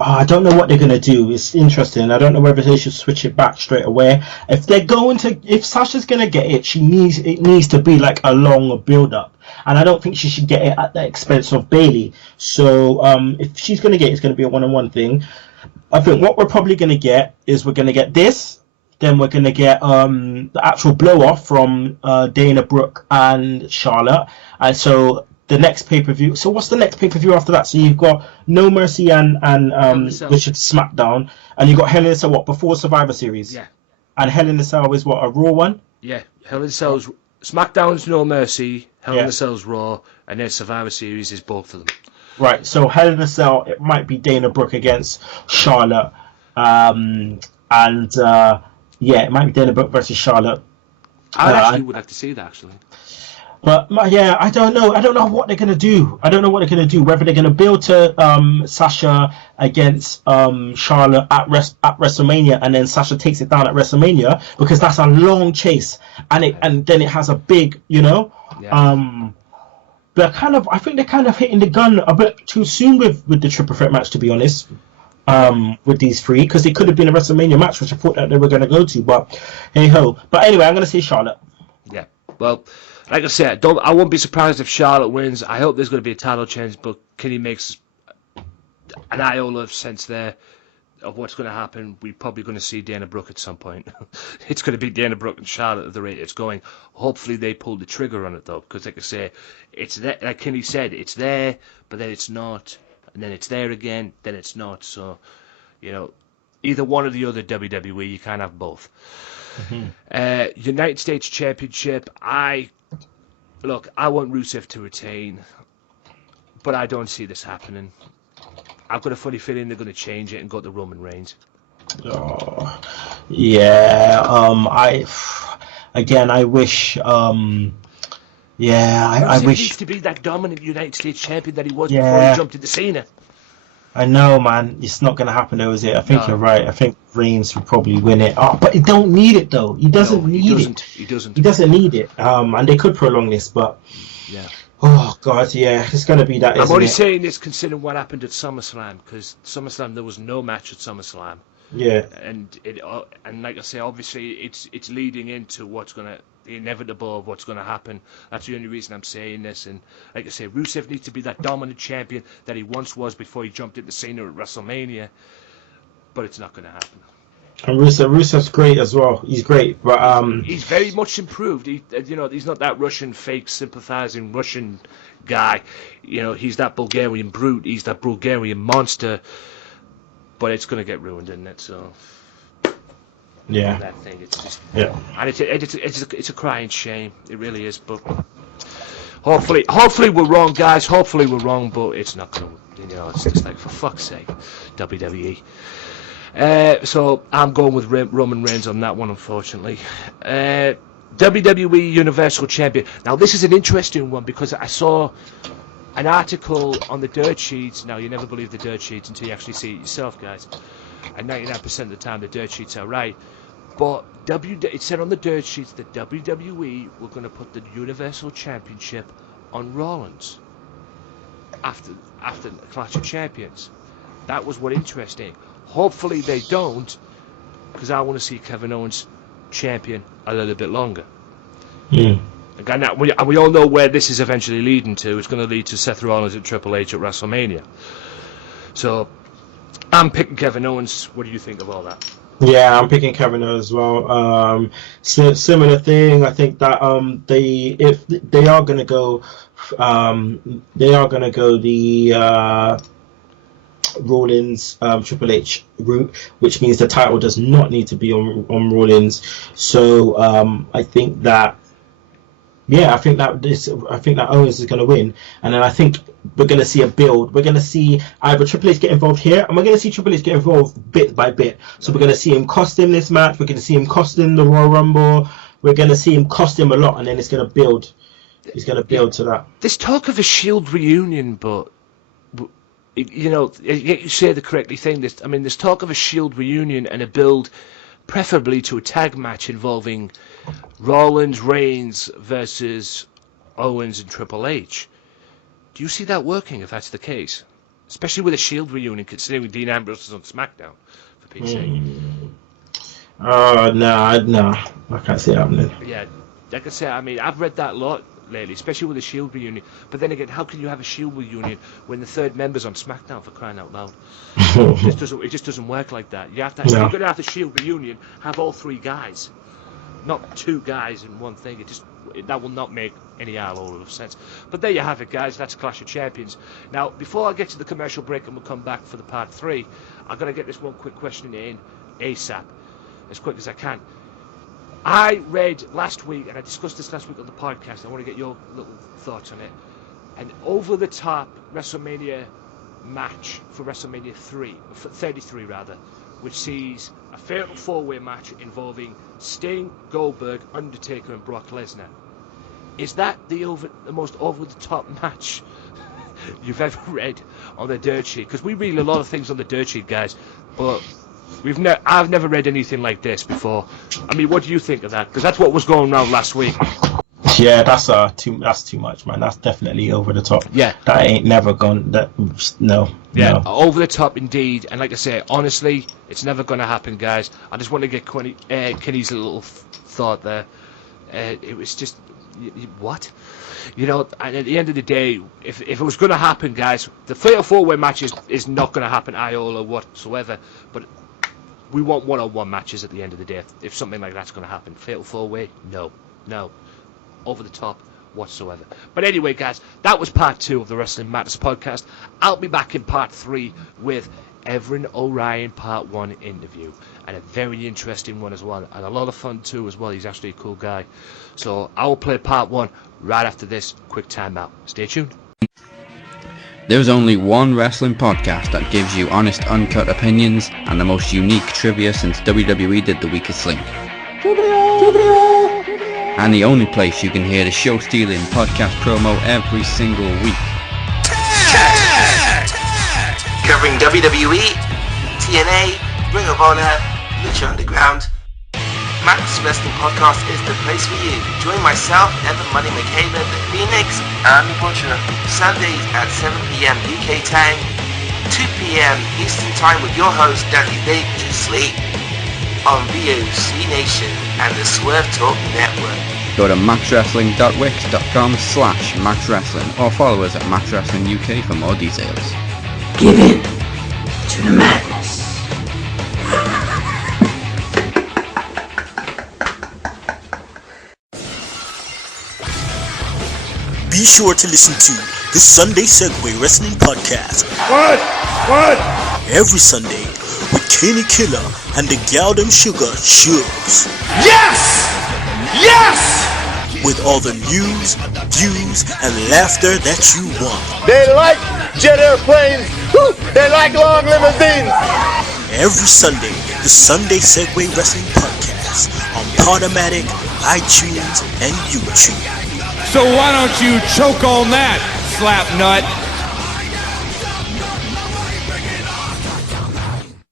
I don't know what they're gonna do. It's interesting. I don't know whether they should switch it back straight away. If Sasha's gonna get it, it needs to be like a long build up. And I don't think she should get it at the expense of Bayley. So if she's gonna get it, it's gonna be a one-on-one thing. I think what we're probably gonna get is we're gonna get this. Then we're gonna get the actual blow off from Dana Brooke and Charlotte. And so the next pay-per-view. So what's the next pay-per-view after that? So you've got No Mercy and which is Smackdown, and you got Hell in a Cell before Survivor Series. Yeah. And Hell in a Cell is what, a Raw one? Yeah, Hell in a Cell's Smackdown's No Mercy, Hell in a Cell's Raw, and then Survivor Series is both of them. Right. So Hell in a Cell, it might be Dana Brooke against Charlotte, it might be Dana Brooke versus Charlotte. I actually would like to see that actually. But yeah, I don't know. I don't know what they're gonna do. Whether they're gonna build to Sasha against Charlotte at WrestleMania, and then Sasha takes it down at WrestleMania, because that's a long chase, and then it has a big, Yeah. I think they're kind of hitting the gun a bit too soon with the triple threat match, to be honest. With these three, because it could have been a WrestleMania match, which I thought that they were gonna go to. But hey ho. But anyway, I'm gonna say Charlotte. Yeah. Well. Like I said, I won't be surprised if Charlotte wins. I hope there's going to be a title change, but Kinny makes an iota of sense there of what's going to happen. We're probably going to see Dana Brooke at some point. It's going to be Dana Brooke and Charlotte at the rate it's going. Hopefully they pull the trigger on it, though, because like I say, it's there, like Kinny said, it's there, but then it's not, and then it's there again, then it's not. So, either one or the other, WWE, you can't have both. Mm-hmm. United States Championship, I want Rusev to retain, but I don't see this happening. I've got a funny feeling they're going to change it and go to Roman Reigns. Oh, yeah. I wish. I wish. He needs to be that dominant United States champion that he was before he jumped into Cena. I know, man. It's not going to happen, though, is it? I think you're right. I think Reigns will probably win it. Oh, but he don't need it, though. He doesn't need it. He doesn't. He doesn't need it. And they could prolong this, but... Yeah. Oh, God, yeah. It's going to be that, I'm only saying this considering what happened at SummerSlam, because SummerSlam, there was no match at SummerSlam. Yeah. And like I say, obviously, it's leading into what's going to... the inevitable of what's going to happen. That's the only reason I'm saying this. And like I say, Rusev needs to be that dominant champion that he once was before he jumped into Cena at WrestleMania. But it's not going to happen. And Rusev's great as well. He's great, but he's very much improved. He's not that Russian fake sympathizing Russian guy. He's that Bulgarian brute. He's that Bulgarian monster. But it's going to get ruined, isn't it? So. Yeah. That thing, it's just, yeah. And it's a crying shame. It really is. But hopefully we're wrong, guys. Hopefully we're wrong, but it's not gonna. It's just like, for fuck's sake, WWE. So I'm going with Roman Reigns on that one, unfortunately. WWE Universal Champion. Now this is an interesting one because I saw an article on the dirt sheets. Now you never believe the dirt sheets until you actually see it yourself, guys. And 99% of the time the dirt sheets are right. But it said on the dirt sheets that WWE were going to put the Universal Championship on Rollins after the Clash of Champions. That was what interesting. Hopefully they don't, because I want to see Kevin Owens champion a little bit longer. Yeah. Again, we all know where this is eventually leading to. It's going to lead to Seth Rollins and Triple H at WrestleMania. So I'm picking Kevin Owens. What do you think of all that? Yeah, I'm picking Kevin Owens as well. Similar thing. I think that if they are going to go the Rollins Triple H route, which means the title does not need to be on Rollins. So I think that Yeah, I think that Owens is going to win, and then I think we're going to see a build. We're going to see either Triple H get involved here, and we're going to see Triple H get involved bit by bit. So we're going to see him cost him this match. We're going to see him cost him the Royal Rumble. We're going to see him cost him a lot, and then it's going to build. He's going to build to that. There's talk of a Shield reunion, but you know, you say the correctly thing. There's talk of a Shield reunion and a build, preferably to a tag match involving Rollins, Reigns versus Owens and Triple H. Do you see that working if that's the case? Especially with a Shield reunion, considering Dean Ambrose is on SmackDown, for Pete's sake. No, I can't see it happening. Yeah, like I say, I've read that a lot lately, especially with a Shield reunion. But then again, how can you have a Shield reunion when the third member's on SmackDown, for crying out loud? It just doesn't work like that. You have to. If you're going to have the Shield reunion, have all three guys, not two guys in one thing. That will not make any of sense. But there you have it, guys. That's Clash of Champions. Now, before I get to the commercial break and we'll come back for the part 3, I've got to get this one quick question in ASAP, as quick as I can. I read last week, and I discussed this last week on the podcast, I want to get your little thoughts on it, an over-the-top WrestleMania match for WrestleMania 33 rather, which sees a fatal 4-way match involving Sting, Goldberg, Undertaker and Brock Lesnar. Is that the most over-the-top match you've ever read on the dirt sheet? Because we read a lot of things on the dirt sheet, guys, but I've never read anything like this before. What do you think of that? Because that's what was going around last week. Yeah, that's too much, man. That's definitely over the top. Yeah, that ain't never gone. No. Over the top indeed. And like I say, honestly, it's never going to happen, guys. I just want to get Kenny's little thought there. It was just what, and at the end of the day, if it was going to happen, guys, the fatal 4-way match is not going to happen Iola whatsoever. But we want one-on-one matches at the end of the day. If something like that's going to happen, fatal 4-way, no, over the top whatsoever. But anyway, guys, that was part 2 of the Wrestling Matters podcast. I'll be back in part 3 with Evren Orion part 1 interview, and a very interesting one as well, and a lot of fun too as well. He's actually a cool guy. So I will play part 1 right after this quick timeout. Stay tuned. There's only one wrestling podcast that gives you honest, uncut opinions and the most unique trivia since WWE did The Weakest Link. And the only place you can hear the show-stealing podcast promo every single week. Covering WWE, TNA, Ring of Honor, Lucha Underground. Max Wrestling Podcast is the place for you. Join myself, Evan Money Michaela, The Phoenix, and The Butcher. Sundays at 7 p.m. UK time, 2 p.m. Eastern time with your host, Danny Dangerously, on VOC Nation and the Swerve Talk Network. Go to maxwrestling.wix.com/maxwrestling or follow us at maxwrestling UK for more details. Give in to the madness. Be sure to listen to the Sunday Segue Wrestling Podcast. What? Every Sunday with Kinny Killer and the Galdem Sugar Shubs. Yes! With all the news, views, and laughter that you want. They like jet airplanes. They like long limousines. Every Sunday, the Sunday Segue Wrestling Podcast on Podomatic, iTunes, and YouTube. So why don't you choke on that, slap nut?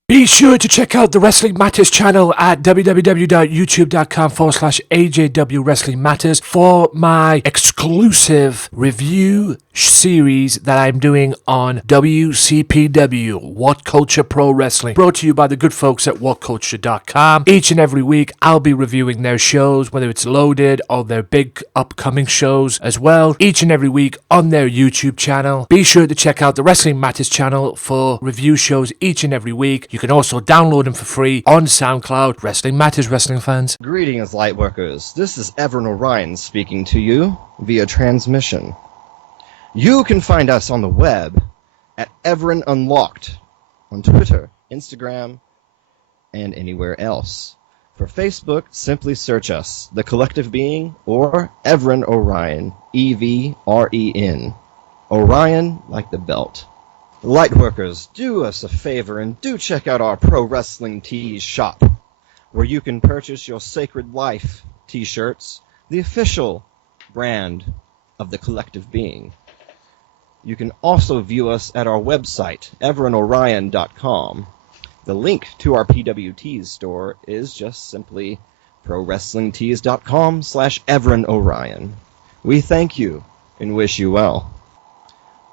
Be sure to check out the Wrestling Matters channel at www.youtube.com/AJW Wrestling Matters for my exclusive review series that I'm doing on WCPW, What Culture Pro Wrestling, brought to you by the good folks at whatculture.com. Each and every week I'll be reviewing their shows, whether it's loaded or their big upcoming shows as well, each and every week on their YouTube channel. Be sure to check out the Wrestling Matters channel for review shows each and every week. You can also download them for free on SoundCloud. Wrestling Matters, wrestling fans. Greetings, Lightworkers. This is Evren Orion speaking to you via transmission. You can find us on the web at Evren Unlocked on Twitter, Instagram, and anywhere else. For Facebook, simply search us, The Collective Being, or Evren Orion, Evren. Orion like the belt. Lightworkers, do us a favor and do check out our Pro Wrestling Tees shop, where you can purchase your Sacred Life t-shirts, the official brand of The Collective Being. You can also view us at our website, everenorion.com. The link to our PWTs store is just simply prowrestlingtees.com/Evren Orion. We thank you and wish you well.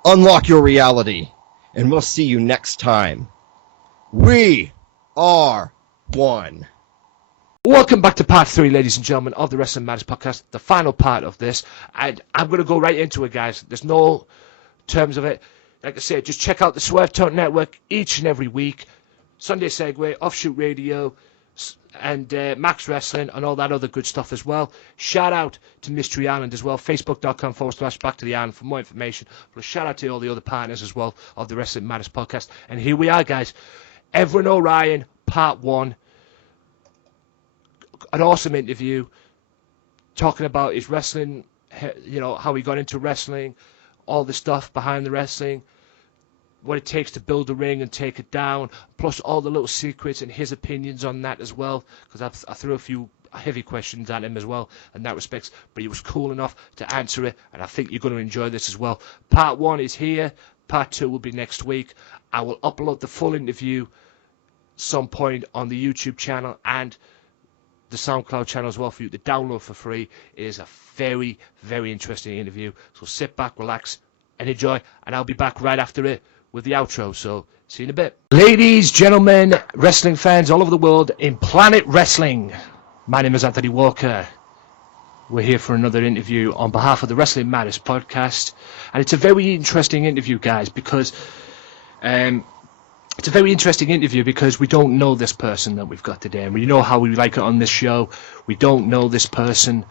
Unlock your reality, and we'll see you next time. We are one. Welcome back to part 3, ladies and gentlemen, of the Wrestling Matters podcast, the final part of this. And I'm going to go right into it, guys. There's no terms of it. Like I said, just check out the Swerve Network each and every week. Sunday Segue, Offshoot Radio, and Max Wrestling, and all that other good stuff as well. Shout out to Mystery Island as well, facebook.com/Back to the Island for more information. But a shout out to all the other partners as well of the Wrestling Matters podcast. And here we are, guys. Evren Orion, part 1. An awesome interview talking about his wrestling, how he got into wrestling, all the stuff behind the wrestling, what it takes to build a ring and take it down, plus all the little secrets and his opinions on that as well, because I threw a few heavy questions at him as well in that respect, but he was cool enough to answer it, and I think you're going to enjoy this as well. Part 1 is here, part 2 will be next week. I will upload the full interview some point on the YouTube channel and the SoundCloud channel as well for you to download for free. It is a very, very interesting interview, so sit back, relax, and enjoy, and I'll be back right after it with the outro, so see you in a bit. Ladies, gentlemen, wrestling fans all over the world in Planet Wrestling, my name is Anthony Walker. We're here for another interview on behalf of the Wrestling Matters podcast, and it's a very interesting interview, guys, because we don't know this person that we've got today, and we know how we like it on this show. We don't know this person.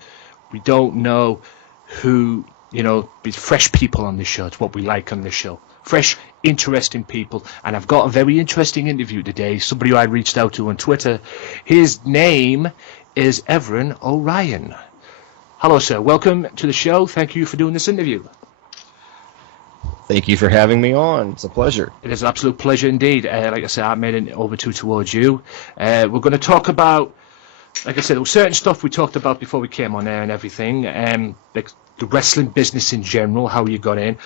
We don't know who, be fresh people on this show. It's what we like on this show. Fresh, interesting people. And I've got a very interesting interview today. Somebody who I reached out to on Twitter. His name is Evren Orion. Hello, sir. Welcome to the show. Thank you for doing this interview. Thank you for having me on. It's a pleasure. It is an absolute pleasure indeed. Like I said, I made an overture towards you. We're going to talk about, like I said, there was certain stuff we talked about before we came on air and everything. Like the wrestling business in general, how you got in.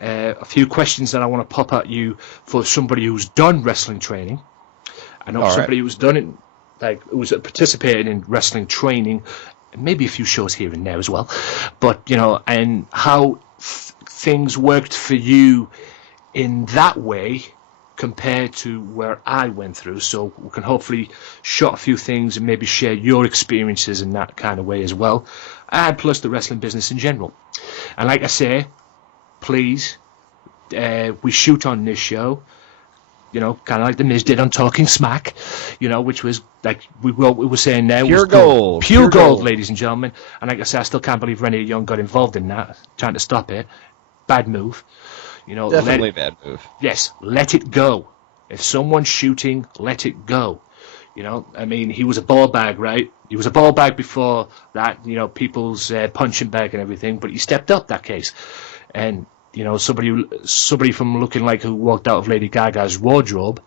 A few questions that I want to pop at you for somebody who's done wrestling training. I know somebody who's done it, who's participated in wrestling training, maybe a few shows here and there as well. But, and how things worked for you in that way compared to where I went through, so we can hopefully shot a few things and maybe share your experiences in that kind of way as well, and plus the wrestling business in general. And like I say, please, we shoot on this show, kind of like the Miz did on Talking Smack, which was like we were saying there, pure gold, pure gold, ladies and gentlemen. And like I say, I still can't believe Renee Young got involved in that, trying to stop it. Bad move. Definitely bad move. Yes, let it go. If someone's shooting, let it go. He was a ball bag, right? He was a ball bag before that, people's punching bag and everything, but he stepped up that case. And, somebody from looking like who walked out of Lady Gaga's wardrobe,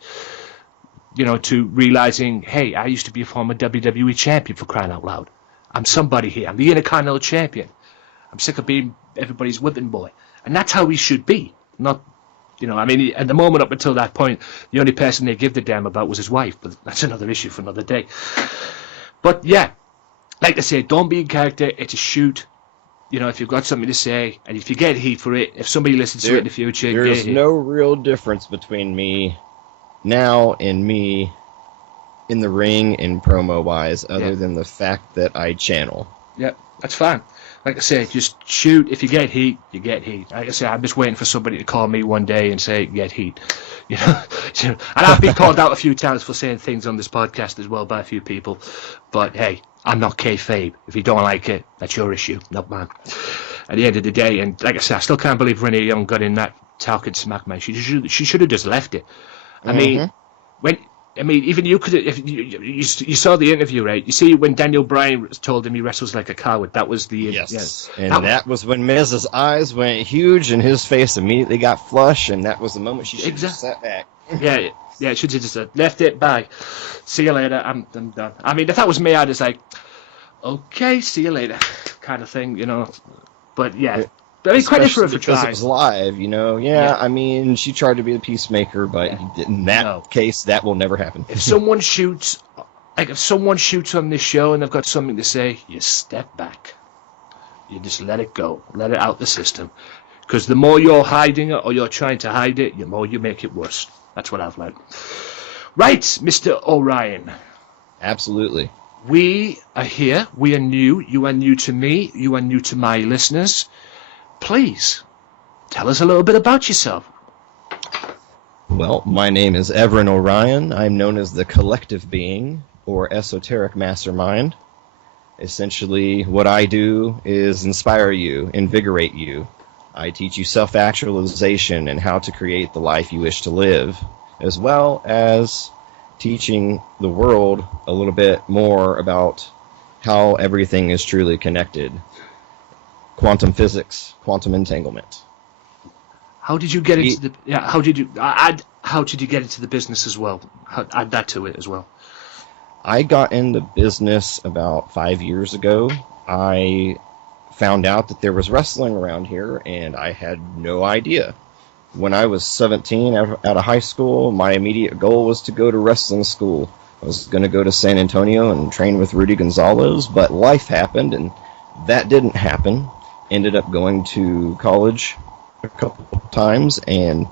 to realizing, hey, I used to be a former WWE champion, for crying out loud. I'm somebody here. I'm the Intercontinental Champion. I'm sick of being everybody's whipping boy. And that's how he should be. Not, at the moment up until that point, the only person they give the damn about was his wife. But that's another issue for another day. But yeah, like I said, don't be in character. It's a shoot. If you've got something to say, and if you get heat for it, if somebody listens to it in the future, there's no real difference between me now and me in the ring and promo-wise, other than the fact that I channel. Yep, that's fine. Like I said, just shoot. If you get heat, you get heat. Like I said, I'm just waiting for somebody to call me one day and say, get heat. And I've been called out a few times for saying things on this podcast as well by a few people. But hey, I'm not kayfabe. If you don't like it, that's your issue, not mine. At the end of the day, and like I said, I still can't believe Renee Young got in that Talking Smack, man. She should have just left it. I mean, when I mean, even you could, if you saw the interview, right? You see, when Daniel Bryan told him he wrestles like a coward, that was the yes. And that was when Miz's eyes went huge and his face immediately got flush, and that was the moment she should have just sat back. Yeah, it should have just left it by. See you later. I'm done. I mean, if that was me, I'd just like, okay, see you later, kind of thing, you know. But yeah. I mean, credit for her for trying. Because it was live, you know. Yeah, I mean, she tried to be the peacemaker, but in that case, that will never happen. If someone shoots, on this show and they've got something to say, you step back. You just let it go, let it out the system. Because the more you're hiding it or you're trying to hide it, the more you make it worse. That's what I've learned. Right, Mr. Orion. Absolutely. We are here. We are new. You are new to me. You are new to my listeners. Please, tell us a little bit about yourself. Well, my name is Evren Orion. I'm known as the Collective Being, or Esoteric Mastermind. Essentially, what I do is inspire you, invigorate you. I teach you self-actualization and how to create the life you wish to live, as well as teaching the world a little bit more about how everything is truly connected. Quantum physics, quantum entanglement. How did you get into the? How did you get into the business as well? Add that to it as well. I got into business about 5 years ago. I found out that there was wrestling around here, and I had no idea. When I was 17, out of high school, my immediate goal was to go to wrestling school. I was going to go to San Antonio and train with Rudy Gonzalez, but life happened, and that didn't happen. Ended up going to college a couple of times, and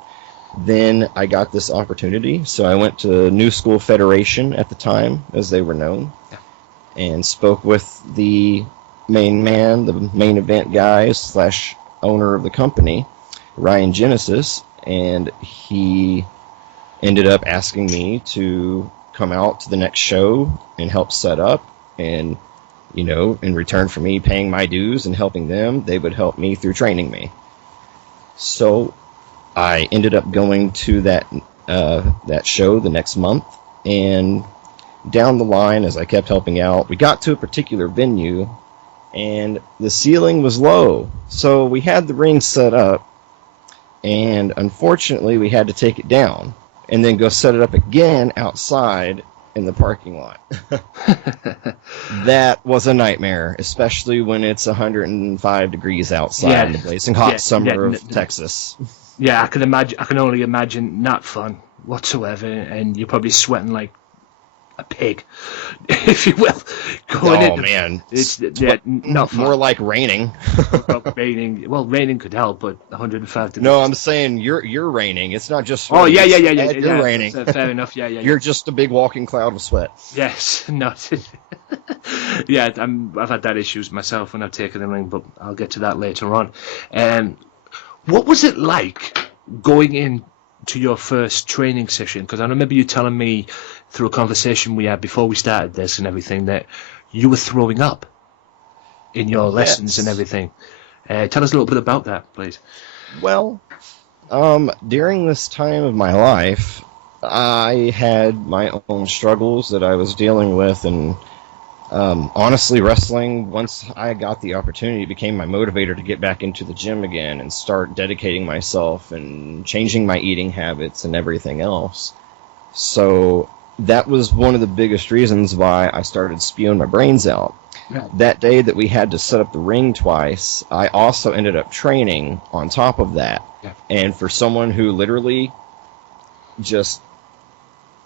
then I got this opportunity. So I went to New School Federation at the time, as they were known, and spoke with the main man, the main event guy / owner of the company, Ryan Genesis, and he ended up asking me to come out to the next show and help set up, and you know, in return for me paying my dues and helping them, they would help me through training me. So I ended up going to that show the next month, and down the line, as I kept helping out, we got to a particular venue, and the ceiling was low. So we had the ring set up, and unfortunately we had to take it down and then go set it up again outside in the parking lot. That was a nightmare, especially when it's 105 degrees outside in the blazing hot summer of Texas. Yeah, I can imagine. I can only imagine not fun whatsoever, and you're probably sweating like a pig, if you will. Man, it's not fun. More like raining. Raining could help, but 105 degrees. No, I'm saying you're raining. It's not just. Oh yeah. You're raining. Fair enough. Yeah. You're just a big walking cloud of sweat. Yes, not. Yeah, I've had that issues myself when I've taken the ring, but I'll get to that later on. What was it like going in to your first training session? Because I remember you telling me through a conversation we had before we started this and everything that you were throwing up in your lessons and everything. Tell us a little bit about that, please. Well, during this time of my life, I had my own struggles that I was dealing with, and honestly, wrestling, once I got the opportunity, became my motivator to get back into the gym again and start dedicating myself and changing my eating habits and everything else. So that was one of the biggest reasons why I started spewing my brains out. Yeah. That day that we had to set up the ring twice, I also ended up training on top of that. Yeah. And for someone who literally just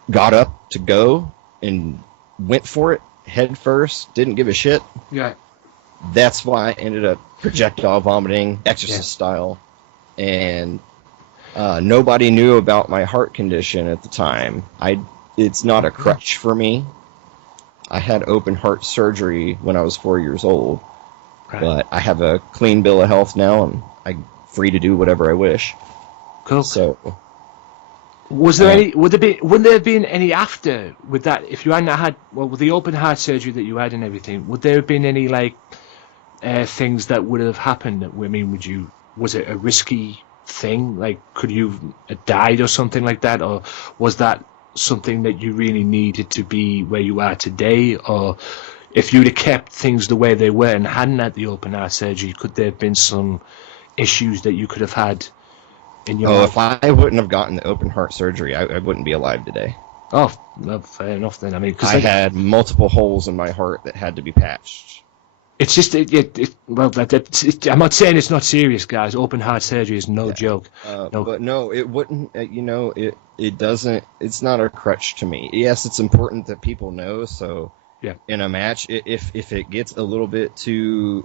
got up to go and went for it head first, didn't give a shit. Yeah. That's why I ended up projectile vomiting, exorcist style. And nobody knew about my heart condition at the time. It's not a crutch for me. I had open heart surgery when I was 4 years old. Right. But I have a clean bill of health now, and I'm free to do whatever I wish. Cool. So, was there any? Would there have been any after with that? If you hadn't had, with the open heart surgery that you had and everything, would there have been any things that would have happened? I mean, was it a risky thing? Like, could you have died or something like that, or was that something that you really needed to be where you are today, or if you'd have kept things the way they were and hadn't had the open heart surgery, could there have been some issues that you could have had in your life? If I wouldn't have gotten the open heart surgery, I wouldn't be alive today. Oh, no, fair enough then. I mean, I had multiple holes in my heart that had to be patched. It's just, I'm not saying it's not serious, guys. Open heart surgery is no joke. No. But no, it wouldn't, it doesn't, it's not a crutch to me. Yes, it's important that people know, so yeah. In a match, if it gets a little bit too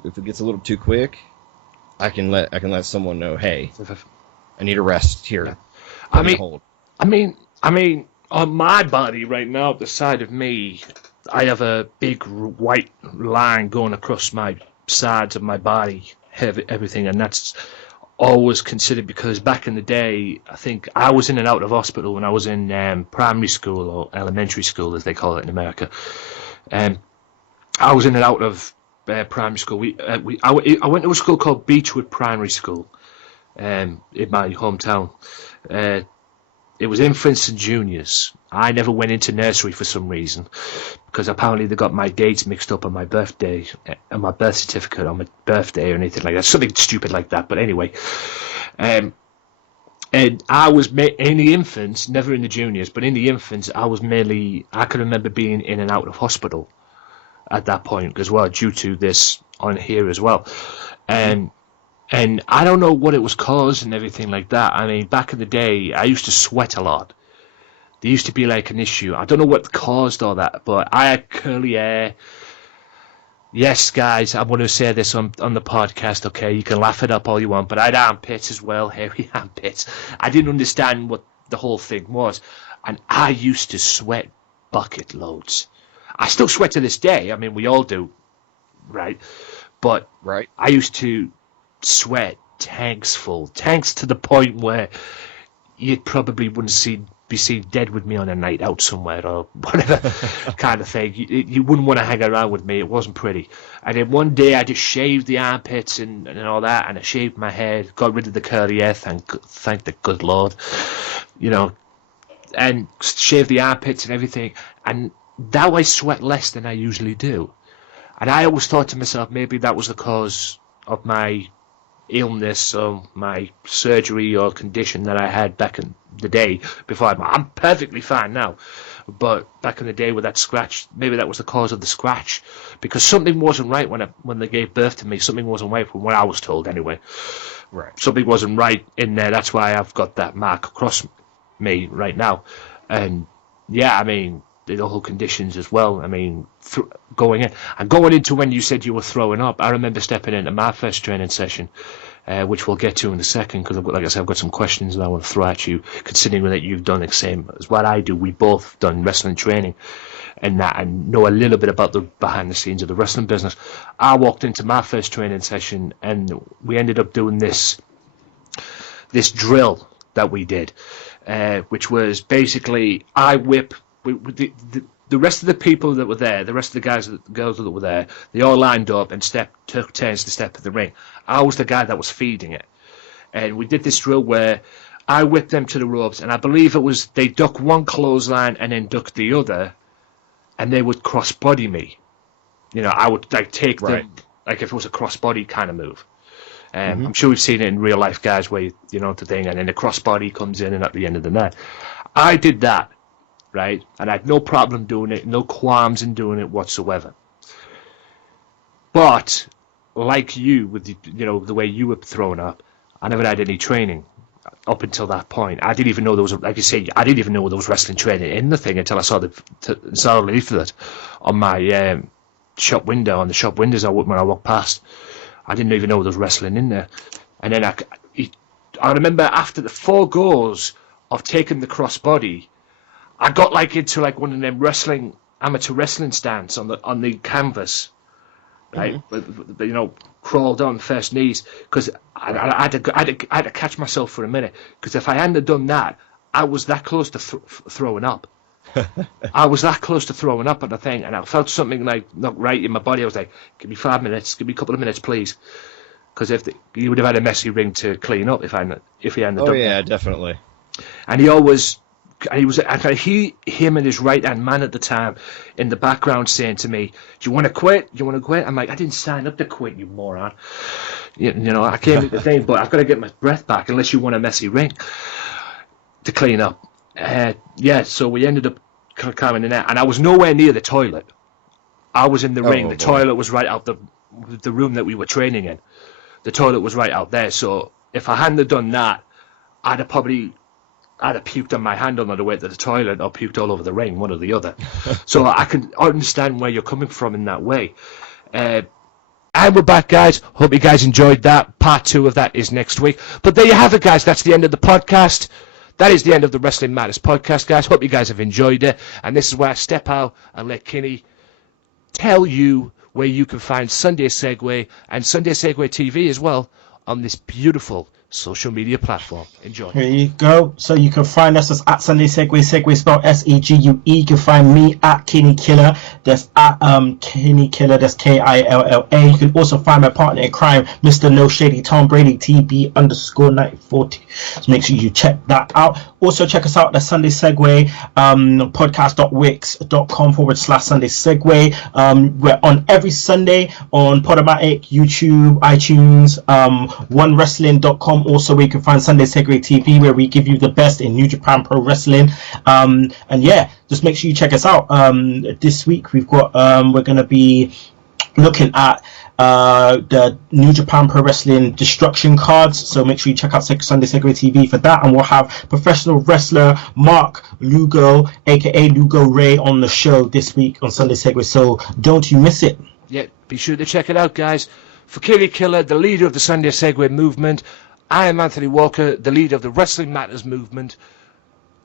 quick, I can let someone know, hey, I need a rest here. Yeah. I mean, on my body right now, the side of me, I have a big white line going across my sides of my body, everything, and that's always considered because back in the day, I think I was in and out of hospital when I was in primary school or elementary school, as they call it in America. I was in and out of primary school. I went to a school called Beechwood Primary School in my hometown. It was infants and juniors. I never went into nursery for some reason because apparently they got my dates mixed up on my birthday, on my birth certificate on my birthday or anything like that. Something stupid like that. But anyway, and I was in the infants, never in the juniors, but in the infants, I can remember being in and out of hospital at that point as well, due to this on here as well. And I don't know what it was caused and everything like that. I mean, back in the day, I used to sweat a lot. There used to be like an issue. I don't know what caused all that, but I had curly hair. Yes, guys, I want to say this on the podcast, okay? You can laugh it up all you want, but I had armpits as well, hairy armpits. I didn't understand what the whole thing was, and I used to sweat bucket loads. I still sweat to this day. I mean, we all do, right? But right. I used to sweat tanks to the point where you probably wouldn't be seen dead with me on a night out somewhere or whatever kind of thing. You wouldn't want to hang around with me. It wasn't pretty. And then one day I just shaved the armpits and all that, and I shaved my hair, got rid of the curly hair, thank the good Lord, and shaved the armpits and everything, and now I sweat less than I usually do. And I always thought to myself, maybe that was the cause of my illness or my surgery or condition that I had back in the day before I'm perfectly fine now, but back in the day with that scratch, maybe that was the cause of the scratch, because something wasn't right when they gave birth to me. Something wasn't right from what I was told anyway. Right. Something wasn't right in there. That's why I've got that mark across me right now. And yeah, I mean, the whole conditions as well. I mean, going into when you said you were throwing up, I remember stepping into my first training session, which we'll get to in a second, because like I said, I've got some questions that I want to throw at you, considering that you've done the same as what I do. We both done wrestling training and that, and know a little bit about the behind the scenes of the wrestling business. I walked into my first training session and we ended up doing this drill that we did, which was basically I whip. The rest of the people that were there, the rest of the guys and girls that were there, they all lined up and took turns to step in the ring. I was the guy that was feeding it. And we did this drill where I whipped them to the ropes, and I believe it was they duck one clothesline and then duck the other, and they would cross-body me. I would take them, like if it was a cross-body kind of move. I'm sure we've seen it in real life, guys, where, the thing, and then the cross-body comes in and at the end of the night. I did that. Right, and I had no problem doing it, no qualms in doing it whatsoever. But like you, with the way you were throwing up, I never had any training up until that point. I didn't even know there was, like you say, I didn't even know there was wrestling training in the thing until I saw the leaflet on my shop window, on the shop windows when I walked past. I didn't even know there was wrestling in there. And then I remember after the 4 goes of taking the crossbody, I got into one of them amateur wrestling stance on the canvas, right? Crawled on first knees, because I had to catch myself for a minute, because if I hadn't done that, I was that close to throwing up. I was that close to throwing up at the thing, and I felt something not right in my body. I was like, "Give me 5 minutes, give me a couple of minutes, please," because you would have had a messy ring to clean up if he hadn't. Oh yeah, definitely. And he always I could hear him and his right-hand man at the time in the background saying to me, "Do you want to quit? Do you want to quit?" I'm like, "I didn't sign up to quit, you moron. You know, I came to the thing, but I've got to get my breath back unless you want a messy ring to clean up." So we ended up coming in there, and I was nowhere near the toilet. I was in the ring. The toilet was right out the room that we were training in. The toilet was right out there. So if I hadn't have done that, I'd have puked on my hand on the way to the toilet, or puked all over the ring, one or the other. So I can understand where you're coming from in that way. And we're back, guys. Hope you guys enjoyed that. Part 2 of that is next week. But there you have it, guys. That's the end of the podcast. That is the end of the Wrestling Matters podcast, guys. Hope you guys have enjoyed it. And this is where I step out and let Kinny tell you where you can find Sunday Segue and Sunday Segue TV as well on this beautiful social media platform. Enjoy. Here you go. So you can find us as at Sunday Segue, Segue spelled SEGUE. You can find me at Kinny Killer. That's at Kinny Killer. That's KILLA. You can also find my partner in crime, Mr. No Shady Tom Brady, TB_940. So make sure you check that out. Also check us out at Sunday Segue podcast.wix.com/Sunday Segue. We're on every Sunday on Podomatic, YouTube, iTunes, OneWrestling.com. Also, where you can find Sunday Segue TV, where we give you the best in New Japan Pro Wrestling. And yeah, just make sure you check us out. This week we've got we're going to be looking at the New Japan Pro Wrestling Destruction cards, so make sure you check out Sunday Segue TV for that. And we'll have professional wrestler Mark Lugo, aka Lugo Ray, on the show this week on Sunday Segue, so don't you miss it. Yeah, be sure to check it out, guys. For Kinny Killer, the leader of the Sunday Segue movement, I am Anthony Walker, the leader of the Wrestling Matters movement.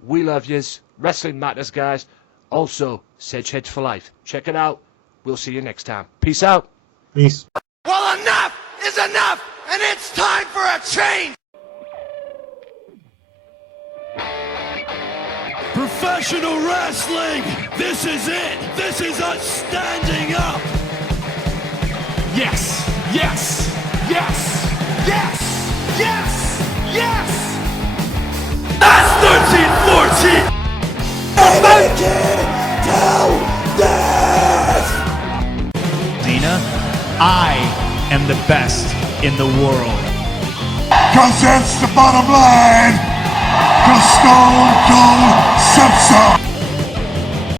We love yous. Wrestling Matters, guys. Also, Sedge Heads for life. Check it out. We'll see you next time. Peace out. Peace. Well, enough is enough, and it's time for a change. Professional wrestling, this is it. This is us standing up. Yes, yes, yes, yes, yes, yes. That's 13-14. Make it till death. Dina, I am the best in the world. Cause that's the bottom line. Cause Stone Cold said so.